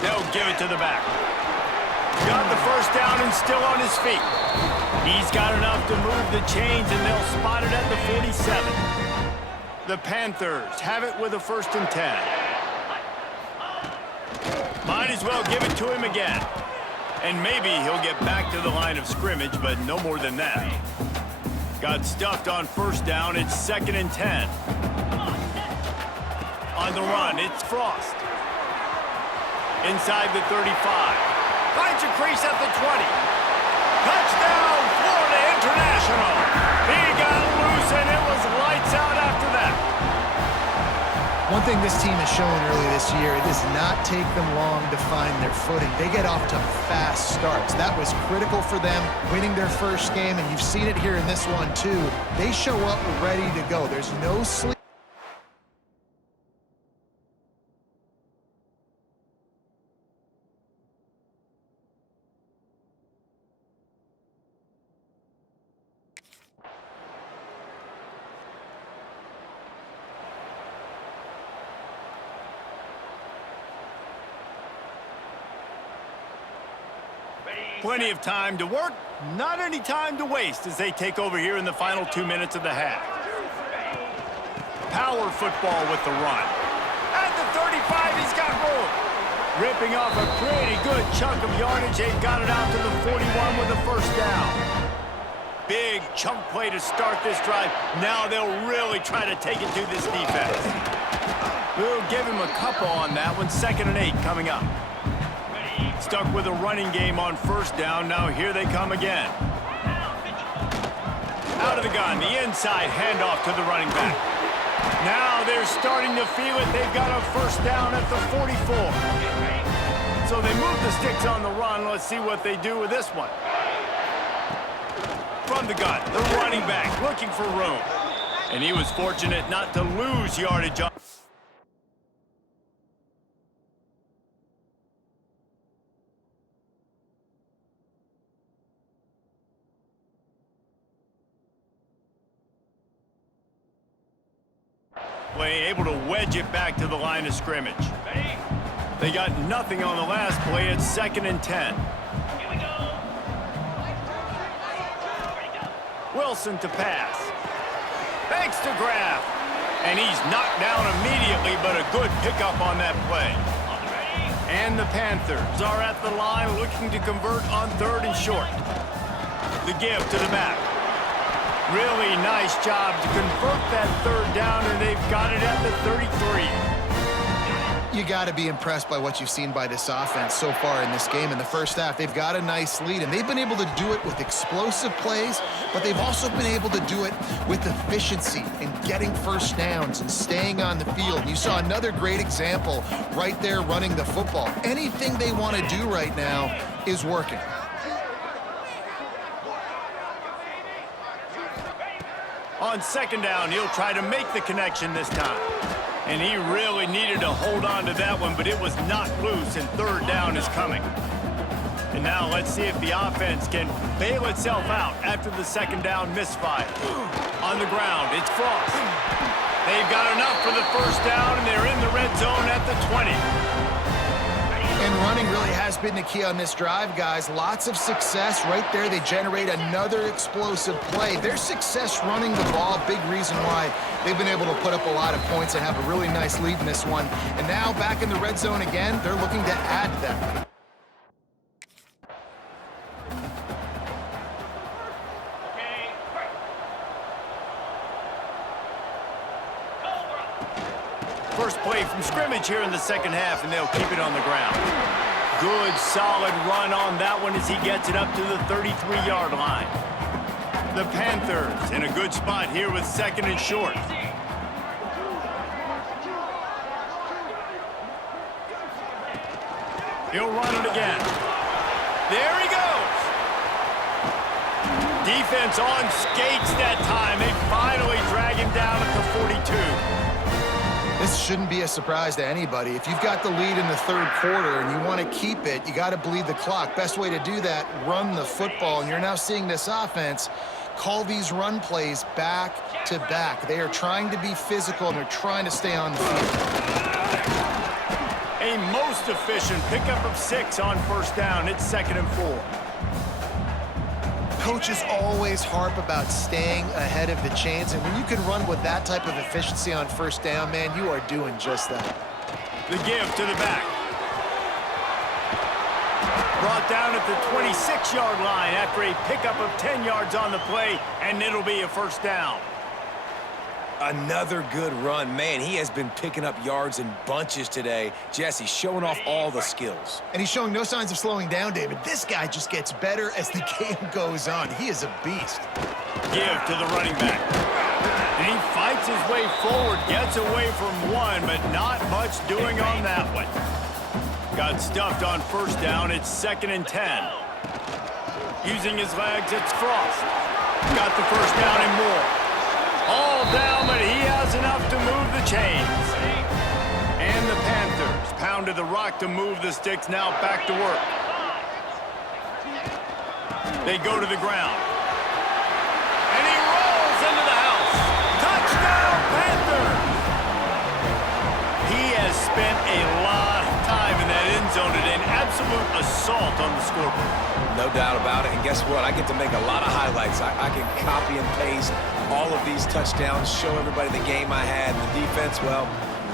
They'll give it to the back. Got the first down and still on his feet. He's got enough to move the chains, and they'll spot it at the 47. The Panthers have it with a 1st and 10. Might as well give it to him again. And maybe he'll get back to the line of scrimmage, but no more than that. Got stuffed on 1st down. It's 2nd and 10. On the run, it's Frost. Inside the 35. Finds a crease at the 20. Touchdown, Florida International. He got loose, and it was lights out after that. One thing this team has shown early this year, it does not take them long to find their footing. They get off to fast starts. That was critical for them, winning their first game, and you've seen it here in this one, too. They show up ready to go. There's no sleep. Plenty of time to work, not any time to waste as they take over here in the final 2 minutes of the half. Power football with the run. At the 35, he's got room. Ripping off a pretty good chunk of yardage. They got it out to the 41 with a 1st down. Big chunk play to start this drive. Now they'll really try to take it to this defense. We'll give him a couple on that one. 2nd and 8 coming up. Stuck with a running game on 1st down. Now here they come again. Out of the gun, the inside handoff to the running back. Now they're starting to feel it. They've got a 1st down at the 44. So they move the sticks on the run. Let's see what they do with this one. From the gun, the running back looking for room. And he was fortunate not to lose yardage on. play, able to wedge it back to the line of scrimmage. They got nothing on the last play. It's 2nd and 10. Here we go. Wilson to pass. Banks to grab. And he's knocked down immediately, but a good pickup on that play. And the Panthers are at the line looking to convert on 3rd and short. The give to the back. Really nice job to convert that 3rd down, and they've got it at the 33. You got to be impressed by what you've seen by this offense so far in this game. In the first half, they've got a nice lead, and they've been able to do it with explosive plays, but they've also been able to do it with efficiency and getting first downs and staying on the field. And you saw another great example right there running the football. Anything they want to do right now is working. On 2nd down, he'll try to make the connection this time. And he really needed to hold on to that one, but it was not loose, and 3rd down is coming. And now let's see if the offense can bail itself out after the 2nd down misfire. On the ground, it's Frost. They've got enough for the 1st down, and they're in the red zone at the 20. And running really has been the key on this drive, guys. Lots of success right there. They generate another explosive play. Their success running the ball, big reason why they've been able to put up a lot of points and have a really nice lead in this one. And now back in the red zone again, they're looking to add to that. First play from scrimmage here in the 2nd half, and they'll keep it on the ground. Good, solid run on that one as he gets it up to the 33-yard line. The Panthers in a good spot here with 2nd and short. He'll run it again. There he goes. Defense on skates that time. They finally drag him down at the 42. This shouldn't be a surprise to anybody. If you've got the lead in the 3rd quarter and you want to keep it, you got to bleed the clock. Best way to do that, run the football. And you're now seeing this offense call these run plays back to back. They are trying to be physical, and they're trying to stay on the field. A most efficient pickup of 6 on 1st down. It's 2nd and 4. Coaches always harp about staying ahead of the chains, and when you can run with that type of efficiency on 1st down, man, you are doing just that. The give to the back. Brought down at the 26-yard line after a pickup of 10 yards on the play, and it'll be a 1st down. Another good run. Man, he has been picking up yards in bunches today. Jesse showing off all the skills. And he's showing no signs of slowing down, David. This guy just gets better as the game goes on. He is a beast. Give to the running back. And he fights his way forward, gets away from one, but not much doing on that one. Got stuffed on 1st down. It's 2nd and 10. Using his legs, it's Frost. Got the 1st down and more. All down, but he has enough to move the chains. And the Panthers pounded the rock to move the sticks, now back to work. They go to the ground. And he rolls into the house. Touchdown, Panthers! He has spent a lot of time in that end zone today, an absolute assault on the scoreboard. No doubt about it. And guess what? I get to make a lot of highlights. I can copy and paste all of these touchdowns, show everybody the game I had. And the defense, well,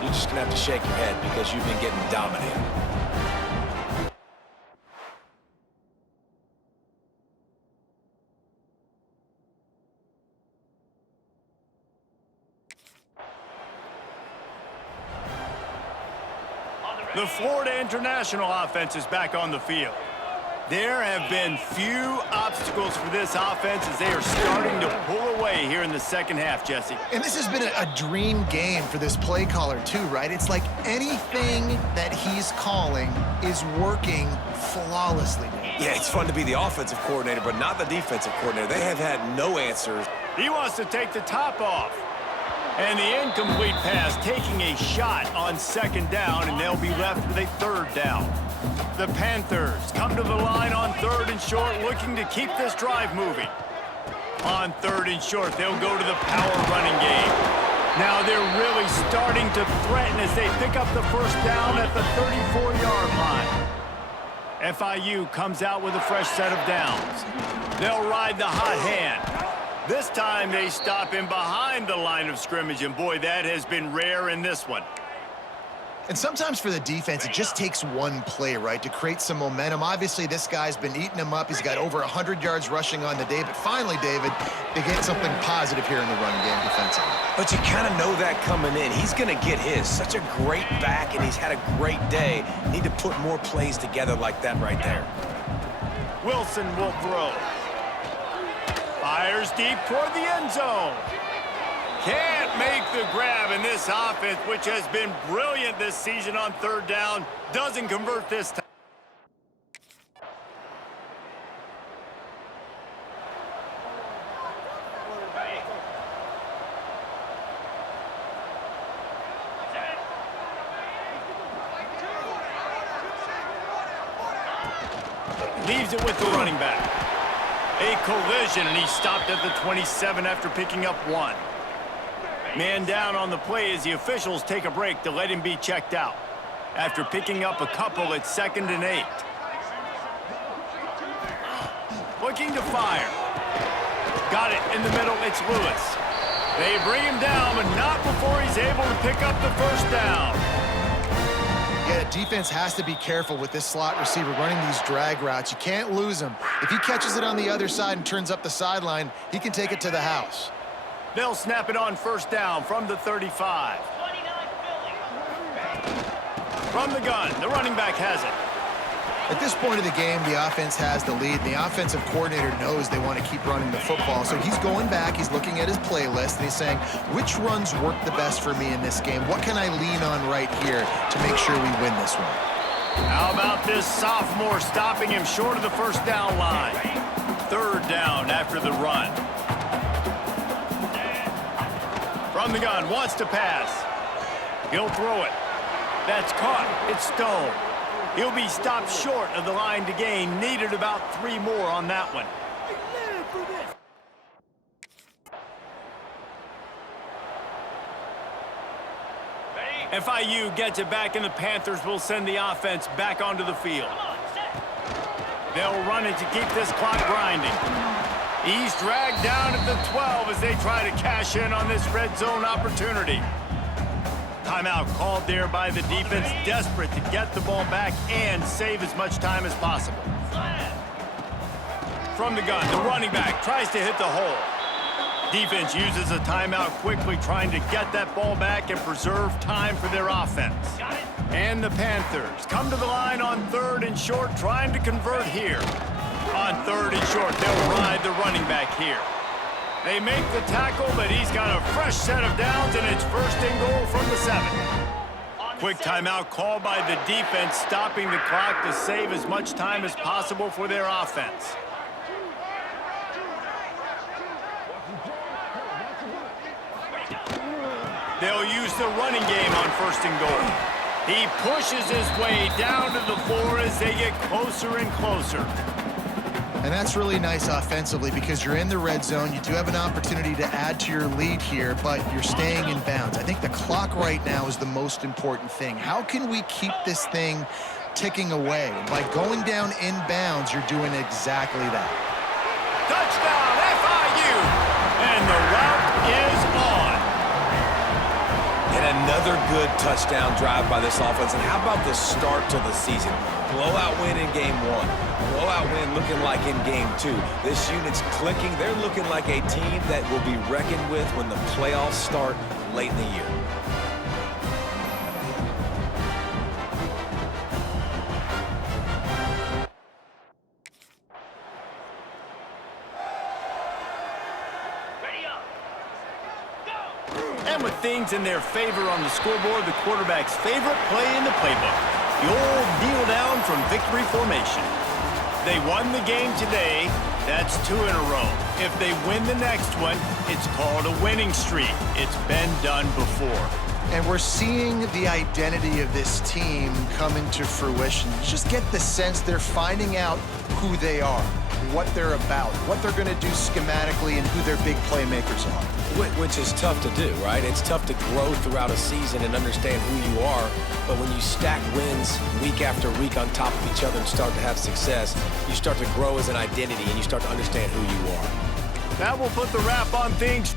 you're just going to have to shake your head because you've been getting dominated. The Florida International offense is back on the field. There have been few obstacles for this offense as they are starting to pull away here in the 2nd half, Jesse. And this has been a dream game for this play caller too, right? It's like anything that he's calling is working flawlessly. Yeah, it's fun to be the offensive coordinator, but not the defensive coordinator. They have had no answers. He wants to take the top off. And the incomplete pass taking a shot on 2nd down, and they'll be left with a 3rd down. The Panthers come to the line on 3rd and short, looking to keep this drive moving. On 3rd and short, they'll go to the power running game. Now they're really starting to threaten as they pick up the first down at the 34-yard line. FIU comes out with a fresh set of downs. They'll ride the hot hand. This time they stop him behind the line of scrimmage, and boy, that has been rare in this one. And sometimes for the defense, it just takes one play, right, to create some momentum. Obviously, this guy's been eating him up. He's got over 100 yards rushing on the day. But finally, David, they get something positive here in the run game defensively. But you kind of know that coming in. He's going to get his. Such a great back, and he's had a great day. Need to put more plays together like that right there. Wilson will throw. Fires deep toward the end zone. Can't make the grab, in this offense, which has been brilliant this season on third down, doesn't convert this time. Leaves it with the running back. A collision, and he stopped at the 27 after picking up one. Man down on the play as the officials take a break to let him be checked out. After picking up a couple at 2nd and 8. Looking to fire. Got it in the middle, it's Lewis. They bring him down, but not before he's able to pick up the first down. Yeah, the defense has to be careful with this slot receiver running these drag routes. You can't lose him. If he catches it on the other side and turns up the sideline, he can take it to the house. They'll snap it on first down from the 35. From the gun, the running back has it. At this point of the game, the offense has the lead. The offensive coordinator knows they want to keep running the football. So he's going back, he's looking at his playlist, and he's saying, which runs work the best for me in this game? What can I lean on right here to make sure we win this one? How about this sophomore stopping him short of the first down line? Third down after the run. From the gun, wants to pass. He'll throw it. That's caught. It's Stone. He'll be stopped short of the line to gain. Needed about 3 more on that one. FIU gets it back, and the Panthers will send the offense back onto the field. They'll run it to keep this clock grinding. He's dragged down at the 12 as they try to cash in on this red zone opportunity. Timeout called there by the defense, desperate to get the ball back and save as much time as possible. From the gun, the running back tries to hit the hole. Defense uses a timeout quickly, trying to get that ball back and preserve time for their offense. And the Panthers come to the line on 3rd and short, trying to convert here. On 3rd and short, they'll ride the running back here. They make the tackle, but he's got a fresh set of downs, and it's 1st and goal from the 7. Quick timeout called by the defense, stopping the clock to save as much time as possible for their offense. They'll use the running game on 1st and goal. He pushes his way down to the floor as they get closer and closer. And that's really nice offensively because you're in the red zone. You do have an opportunity to add to your lead here, but you're staying in bounds. I think the clock right now is the most important thing. How can we keep this thing ticking away? By going down in bounds, you're doing exactly that. Touchdown, FIU! And the route is on. And another good touchdown drive by this offense. And how about the start to the season? Blowout win in game 1. Blowout win looking like in game 2. This unit's clicking. They're looking like a team that will be reckoned with when the playoffs start late in the year. And with things in their favor on the scoreboard, the quarterback's favorite play in the playbook. The old kneel down from victory formation. They won the game today. That's 2 in a row. If they win the next one, it's called a winning streak. It's been done before. And we're seeing the identity of this team come into fruition. You just get the sense they're finding out who they are, what they're about, what they're going to do schematically, and who their big playmakers are. Which is tough to do, right? It's tough to grow throughout a season and understand who you are. But when you stack wins week after week on top of each other and start to have success, you start to grow as an identity and you start to understand who you are. That will put the wrap on things.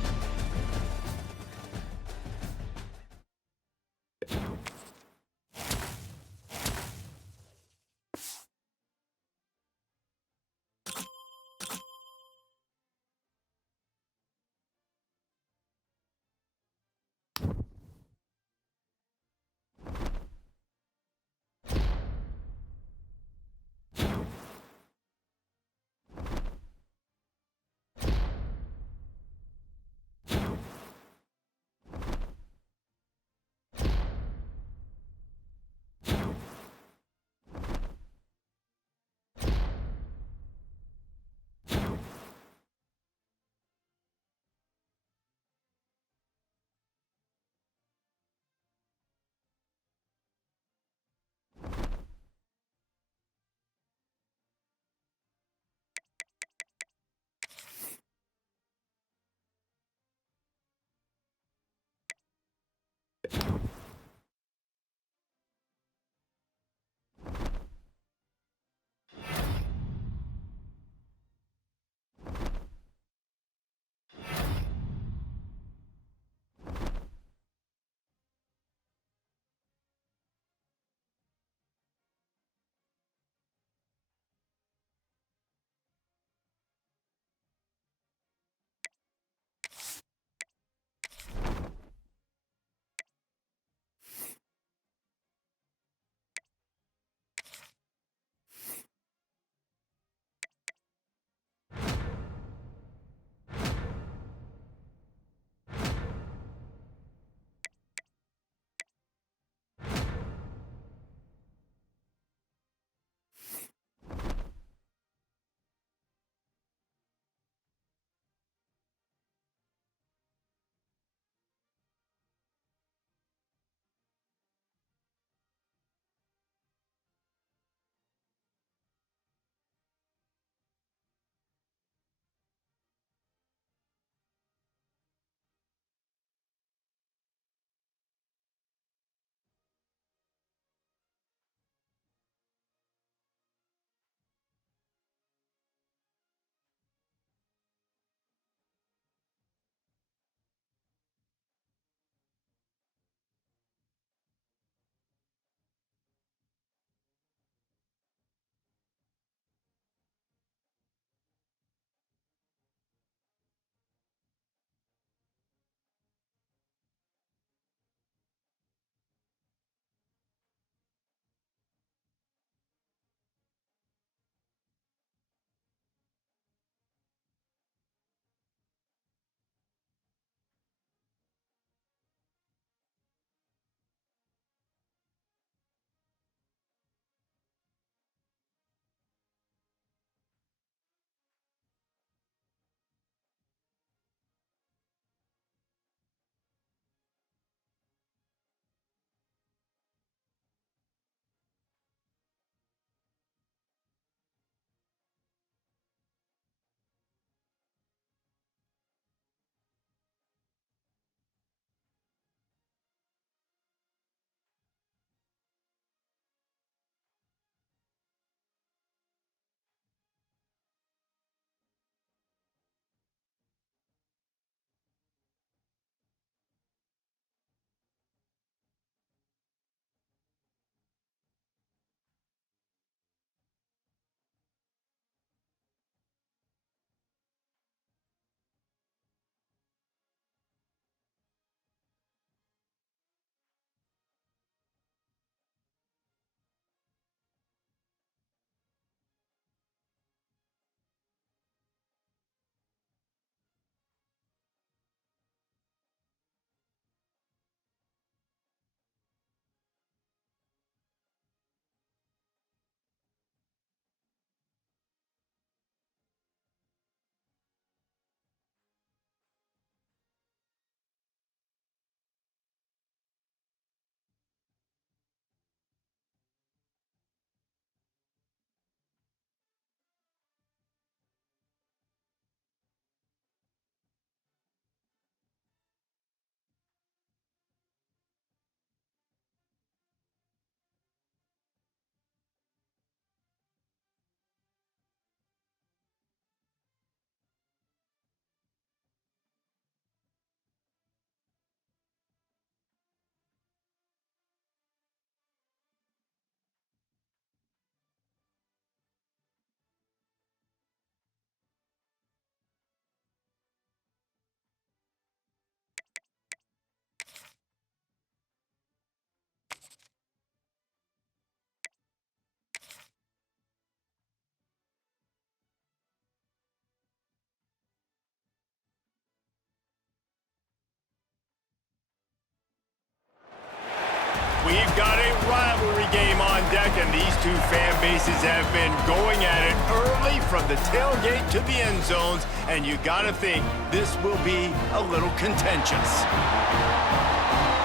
great rivalry game on deck, and these two fan bases have been going at it early from the tailgate to the end zones, and you got to think this will be a little contentious.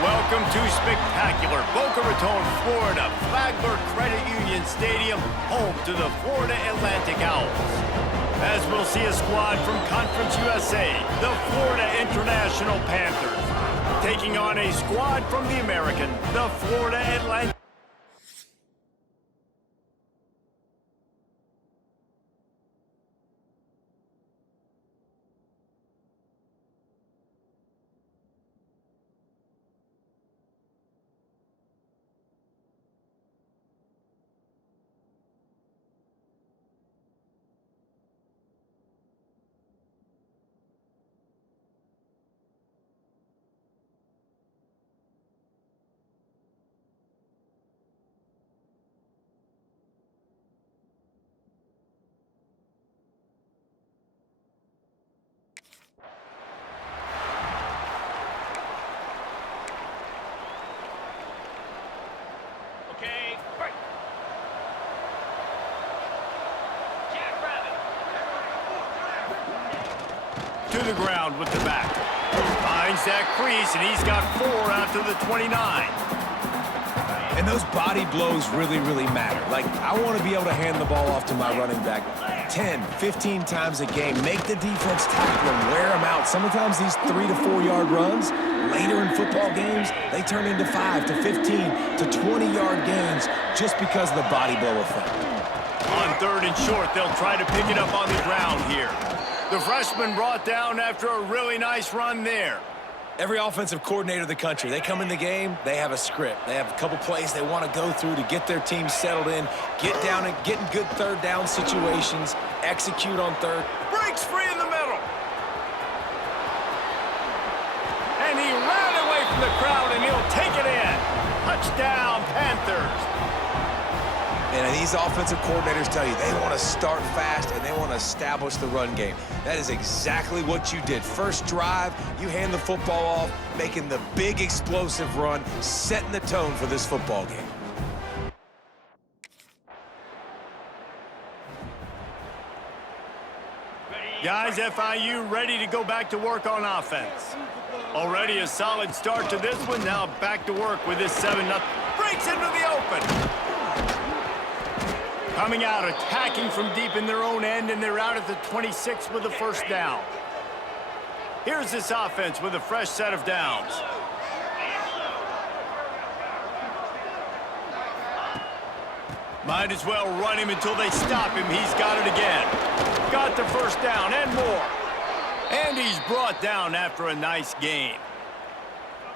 Welcome to spectacular Boca Raton, Florida, Flagler Credit Union Stadium, home to the Florida Atlantic Owls. As we'll see a squad from Conference USA, the Florida International Panthers, taking on a squad from the American, the Florida Atlantic. Okay, break. Jackrabbit. To the ground with the back. Finds that crease, and he's got 4 out to the 29. And those body blows really, really matter. Like, I want to be able to hand the ball off to my running back 10, 15 times a game. Make the defense tackle them, wear them out. Sometimes these 3 to 4 yard runs, later in football games, they turn into 5 to 15 to 20 yard gains just because of the body blow effect. On 3rd and short, they'll try to pick it up on the ground here. The freshman brought down after a really nice run there. Every offensive coordinator in the country, they come in the game, they have a script. They have a couple plays they want to go through to get their team settled in, get down and get in good 3rd down situations, execute on 3rd. Breaks free in the middle. And he ran away from the crowd, and he'll take it in. Touchdown, Panthers. And these offensive coordinators tell you they want to start fast and they want to establish the run game. That is exactly what you did. First drive, you hand the football off, making the big explosive run, setting the tone for this football game. Guys, FIU ready to go back to work on offense. Already a solid start to this one. Now back to work with this 7-0. Breaks into the open. Coming out, attacking from deep in their own end, and they're out at the 26 with the 1st down. Here's this offense with a fresh set of downs. Might as well run him until they stop him. He's got it again. Got the 1st down and more. And he's brought down after a nice gain.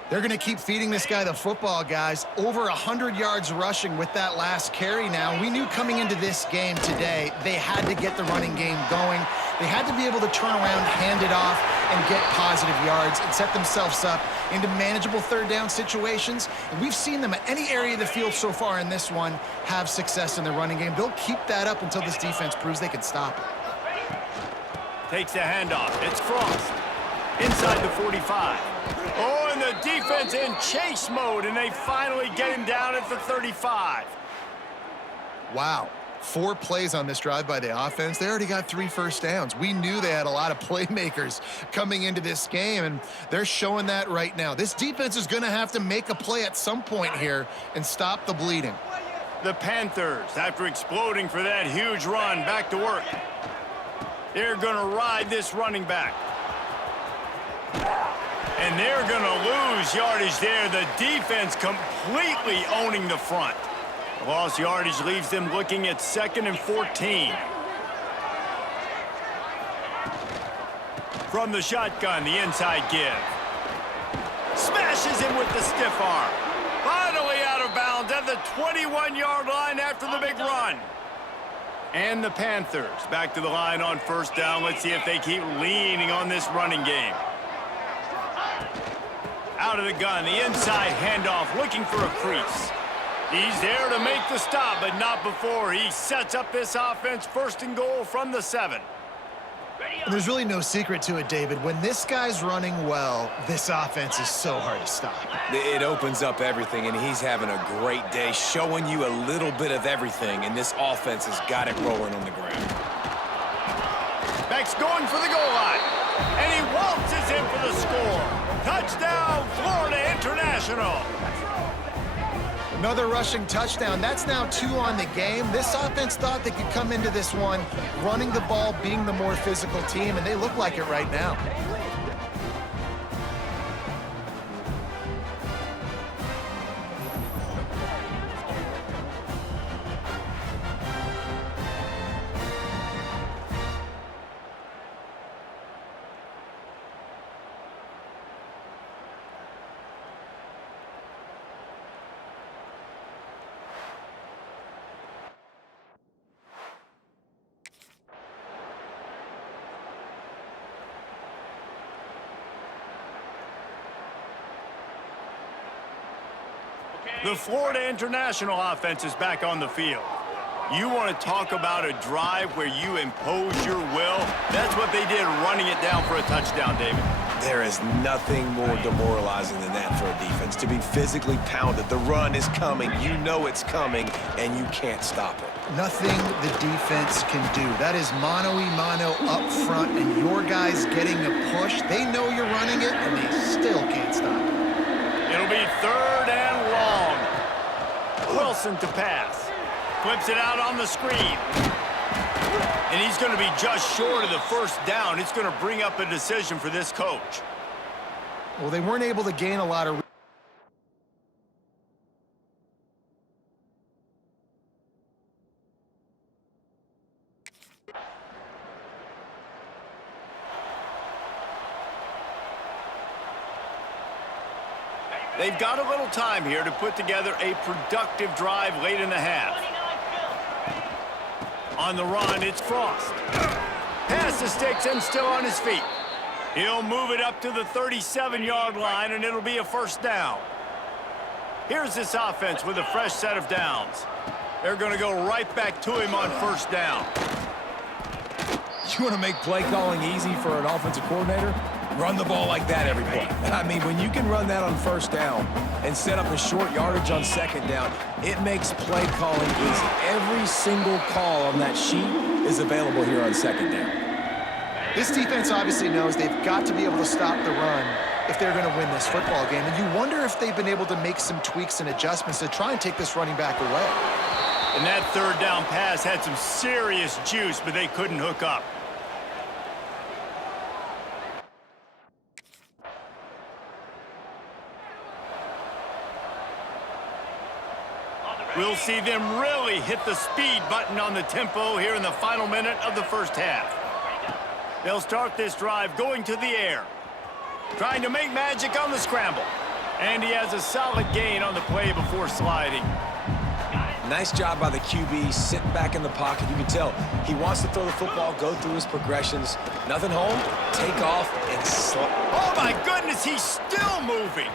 They're going to keep feeding this guy the football, guys. Over 100 yards rushing with that last carry now. We knew coming into this game today, they had to get the running game going. They had to be able to turn around, hand it off, and get positive yards and set themselves up into manageable 3rd down situations. And we've seen them at any area of the field so far in this one have success in the running game. They'll keep that up until this defense proves they can stop it. Takes the handoff. It's Frost. Inside the 45. Oh, and the defense in chase mode, and they finally get him down at the 35. Wow. 4 plays on this drive by the offense. They already got 3 first downs. We knew they had a lot of playmakers coming into this game, and they're showing that right now. This defense is going to have to make a play at some point here and stop the bleeding. The Panthers, after exploding for that huge run, back to work. They're going to ride this running back. And they're going to lose yardage there. The defense completely owning the front. The lost yardage leaves them looking at 2nd and 14. From the shotgun, the inside give. Smashes him with the stiff arm. Finally out of bounds at the 21-yard line after the big run. And the Panthers back to the line on 1st down. Let's see if they keep leaning on this running game. Out of the gun, the inside handoff, looking for a crease. He's there to make the stop, but not before he sets up this offense 1st and goal from the 7. And there's really no secret to it, David. When this guy's running well, this offense is so hard to stop. It opens up everything, and he's having a great day, showing you a little bit of everything, and this offense has got it rolling on the ground. Beck's going for the goal line, and he waltzes in for the score. Touchdown, Florida International. Another rushing touchdown. That's now 2 on the game. This offense thought they could come into this one running the ball, being the more physical team, and they look like it right now. The Florida International offense is back on the field. You want to talk about a drive where you impose your will? That's what they did, running it down for a touchdown, David. There is nothing more demoralizing than that for a defense, to be physically pounded. The run is coming, you know it's coming, and you can't stop it. Nothing the defense can do. That is mano-a-mano up front, and your guys getting a push. They know you're running it, and they still can't stop it. It'll be 3rd and long. Wilson to pass. Flips it out on the screen. And he's going to be just short of the first down. It's going to bring up a decision for this coach. Well, they weren't able to gain a lot of... They've got a little time here to put together a productive drive late in the half. On the run, it's Frost. Pass the sticks and still on his feet. He'll move it up to the 37-yard line, and it'll be a first down. Here's this offense with a fresh set of downs. They're going to go right back to him on first down. You want to make play calling easy for an offensive coordinator? Run the ball like that every play. I mean, when you can run that on first down and set up a short yardage on second down, it makes play calling easy. Every single call on that sheet is available here on second down. This defense obviously knows they've got to be able to stop the run if they're going to win this football game. And you wonder if they've been able to make some tweaks and adjustments to try and take this running back away. And that 3rd down pass had some serious juice, but they couldn't hook up. We'll see them really hit the speed button on the tempo here in the final minute of the first half. They'll start this drive going to the air, trying to make magic on the scramble. And he has a solid gain on the play before sliding. Nice job by the QB, sitting back in the pocket. You can tell he wants to throw the football, go through his progressions. Nothing home, take off, and slide. Oh, my goodness, he's still moving.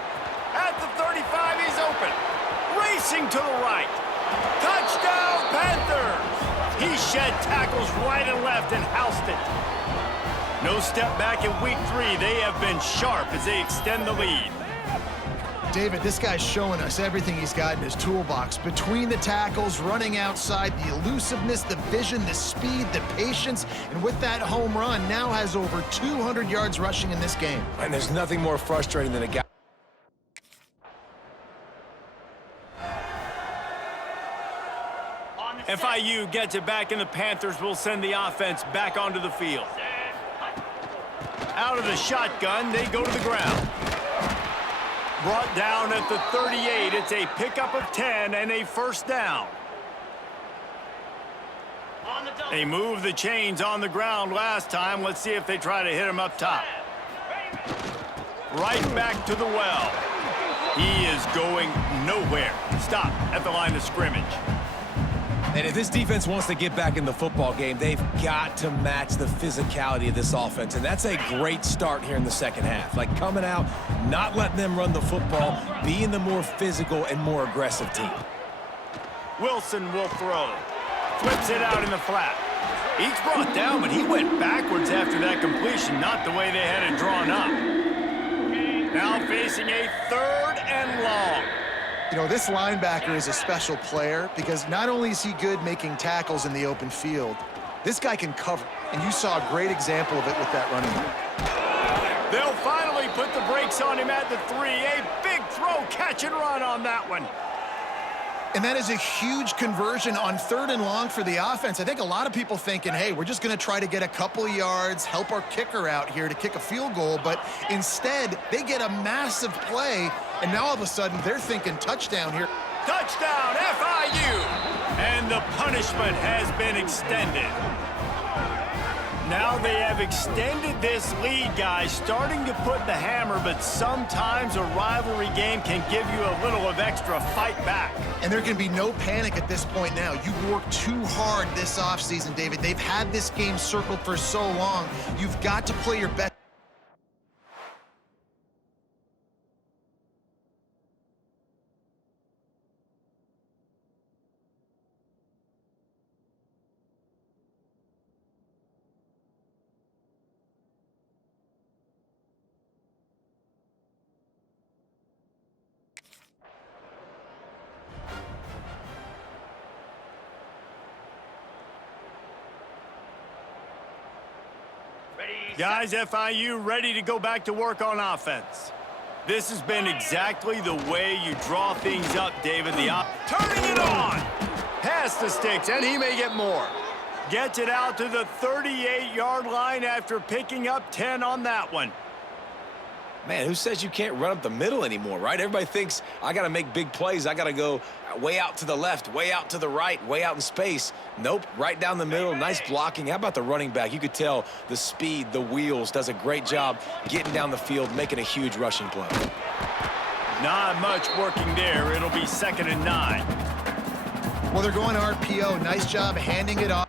At the 35, he's open. Racing to the right. Touchdown, Panthers! He shed tackles right and left and housed it. No step back in week 3. They have been sharp as they extend the lead. David, this guy's showing us everything he's got in his toolbox. Between the tackles, running outside, the elusiveness, the vision, the speed, the patience, and with that home run, now has over 200 yards rushing in this game. And there's nothing more frustrating than a guy. FIU gets it back, and the Panthers will send the offense back onto the field. Out of the shotgun, they go to the ground. Brought down at the 38. It's a pickup of 10 and a first down. They moved the chains on the ground last time. Let's see if they try to hit him up top. Right back to the well. He is going nowhere. Stop at the line of scrimmage. And if this defense wants to get back in the football game, they've got to match the physicality of this offense. And that's a great start here in the second half. Like coming out, not letting them run the football, being the more physical and more aggressive team. Wilson will throw. Flips it out in the flat. He's brought down, but he went backwards after that completion, not the way they had it drawn up. Now facing a 3rd and long. You know, this linebacker is a special player because not only is he good making tackles in the open field, this guy can cover. And you saw a great example of it with that running back. They'll finally put the brakes on him at the 3. A big throw, catch and run on that one. And that is a huge conversion on 3rd and long for the offense. I think a lot of people thinking, hey, we're just going to try to get a couple of yards, help our kicker out here to kick a field goal. But instead, they get a massive play, and now all of a sudden they're thinking touchdown here. Touchdown, FIU! And the punishment has been extended. Now they have extended this lead, guys, starting to put the hammer, but sometimes a rivalry game can give you a little of extra fight back. And there can be no panic at this point now. You've worked too hard this offseason, David. They've had this game circled for so long. You've got to play your best. Guys, FIU ready to go back to work on offense. This has been exactly the way you draw things up, David. Turning it on! Past the sticks, and he may get more. Gets it out to the 38-yard line after picking up 10 on that one. Man, who says you can't run up the middle anymore, right? Everybody thinks I got to make big plays. I got to go way out to the left, way out to the right, way out in space. Nope, right down the middle. Nice blocking. How about the running back? You could tell the speed, the wheels, does a great job getting down the field, making a huge rushing play. Not much working there. It'll be 2nd and 9. Well, they're going RPO. Nice job handing it off.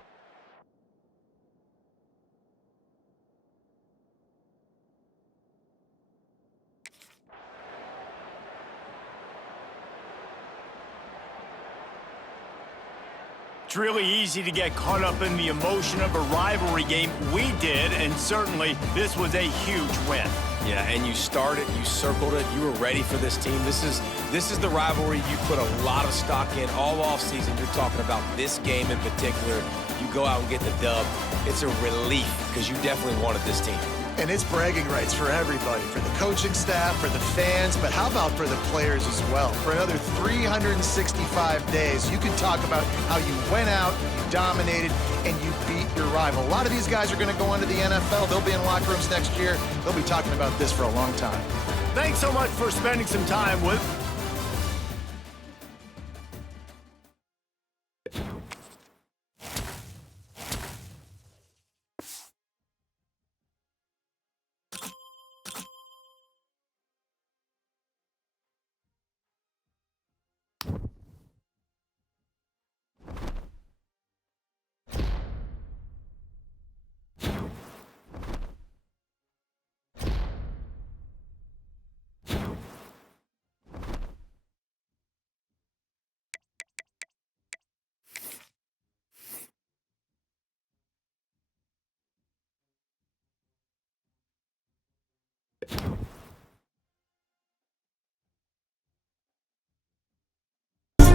It's really easy to get caught up in the emotion of a rivalry game. We did, and certainly this was a huge win. Yeah, and you started, you circled it, you were ready for this team. This is the rivalry you put a lot of stock in all offseason. You're talking about this game in particular. You go out and get the dub. It's a relief because you definitely wanted this team. And it's bragging rights for everybody, for the coaching staff, for the fans, but how about for the players as well? For another 365 days, you can talk about how you went out, you dominated, and you beat your rival. A lot of these guys are going to go into the NFL. They'll be in locker rooms next year. They'll be talking about this for a long time. Thanks so much for spending some time with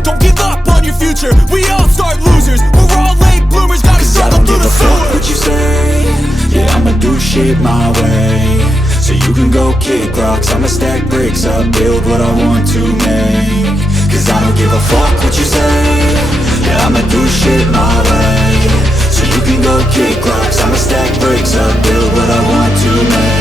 Don't give up on your future, we all start losers. We're all late bloomers, gotta struggle through the fuck what you say. Yeah, I'ma do shit my way. So you can go kick rocks, I'ma stack bricks up, build what I want to make. Cause I don't give a fuck what you say. Yeah, I'ma do shit my way. So you can go kick rocks, I'ma stack bricks up, build what I want to make.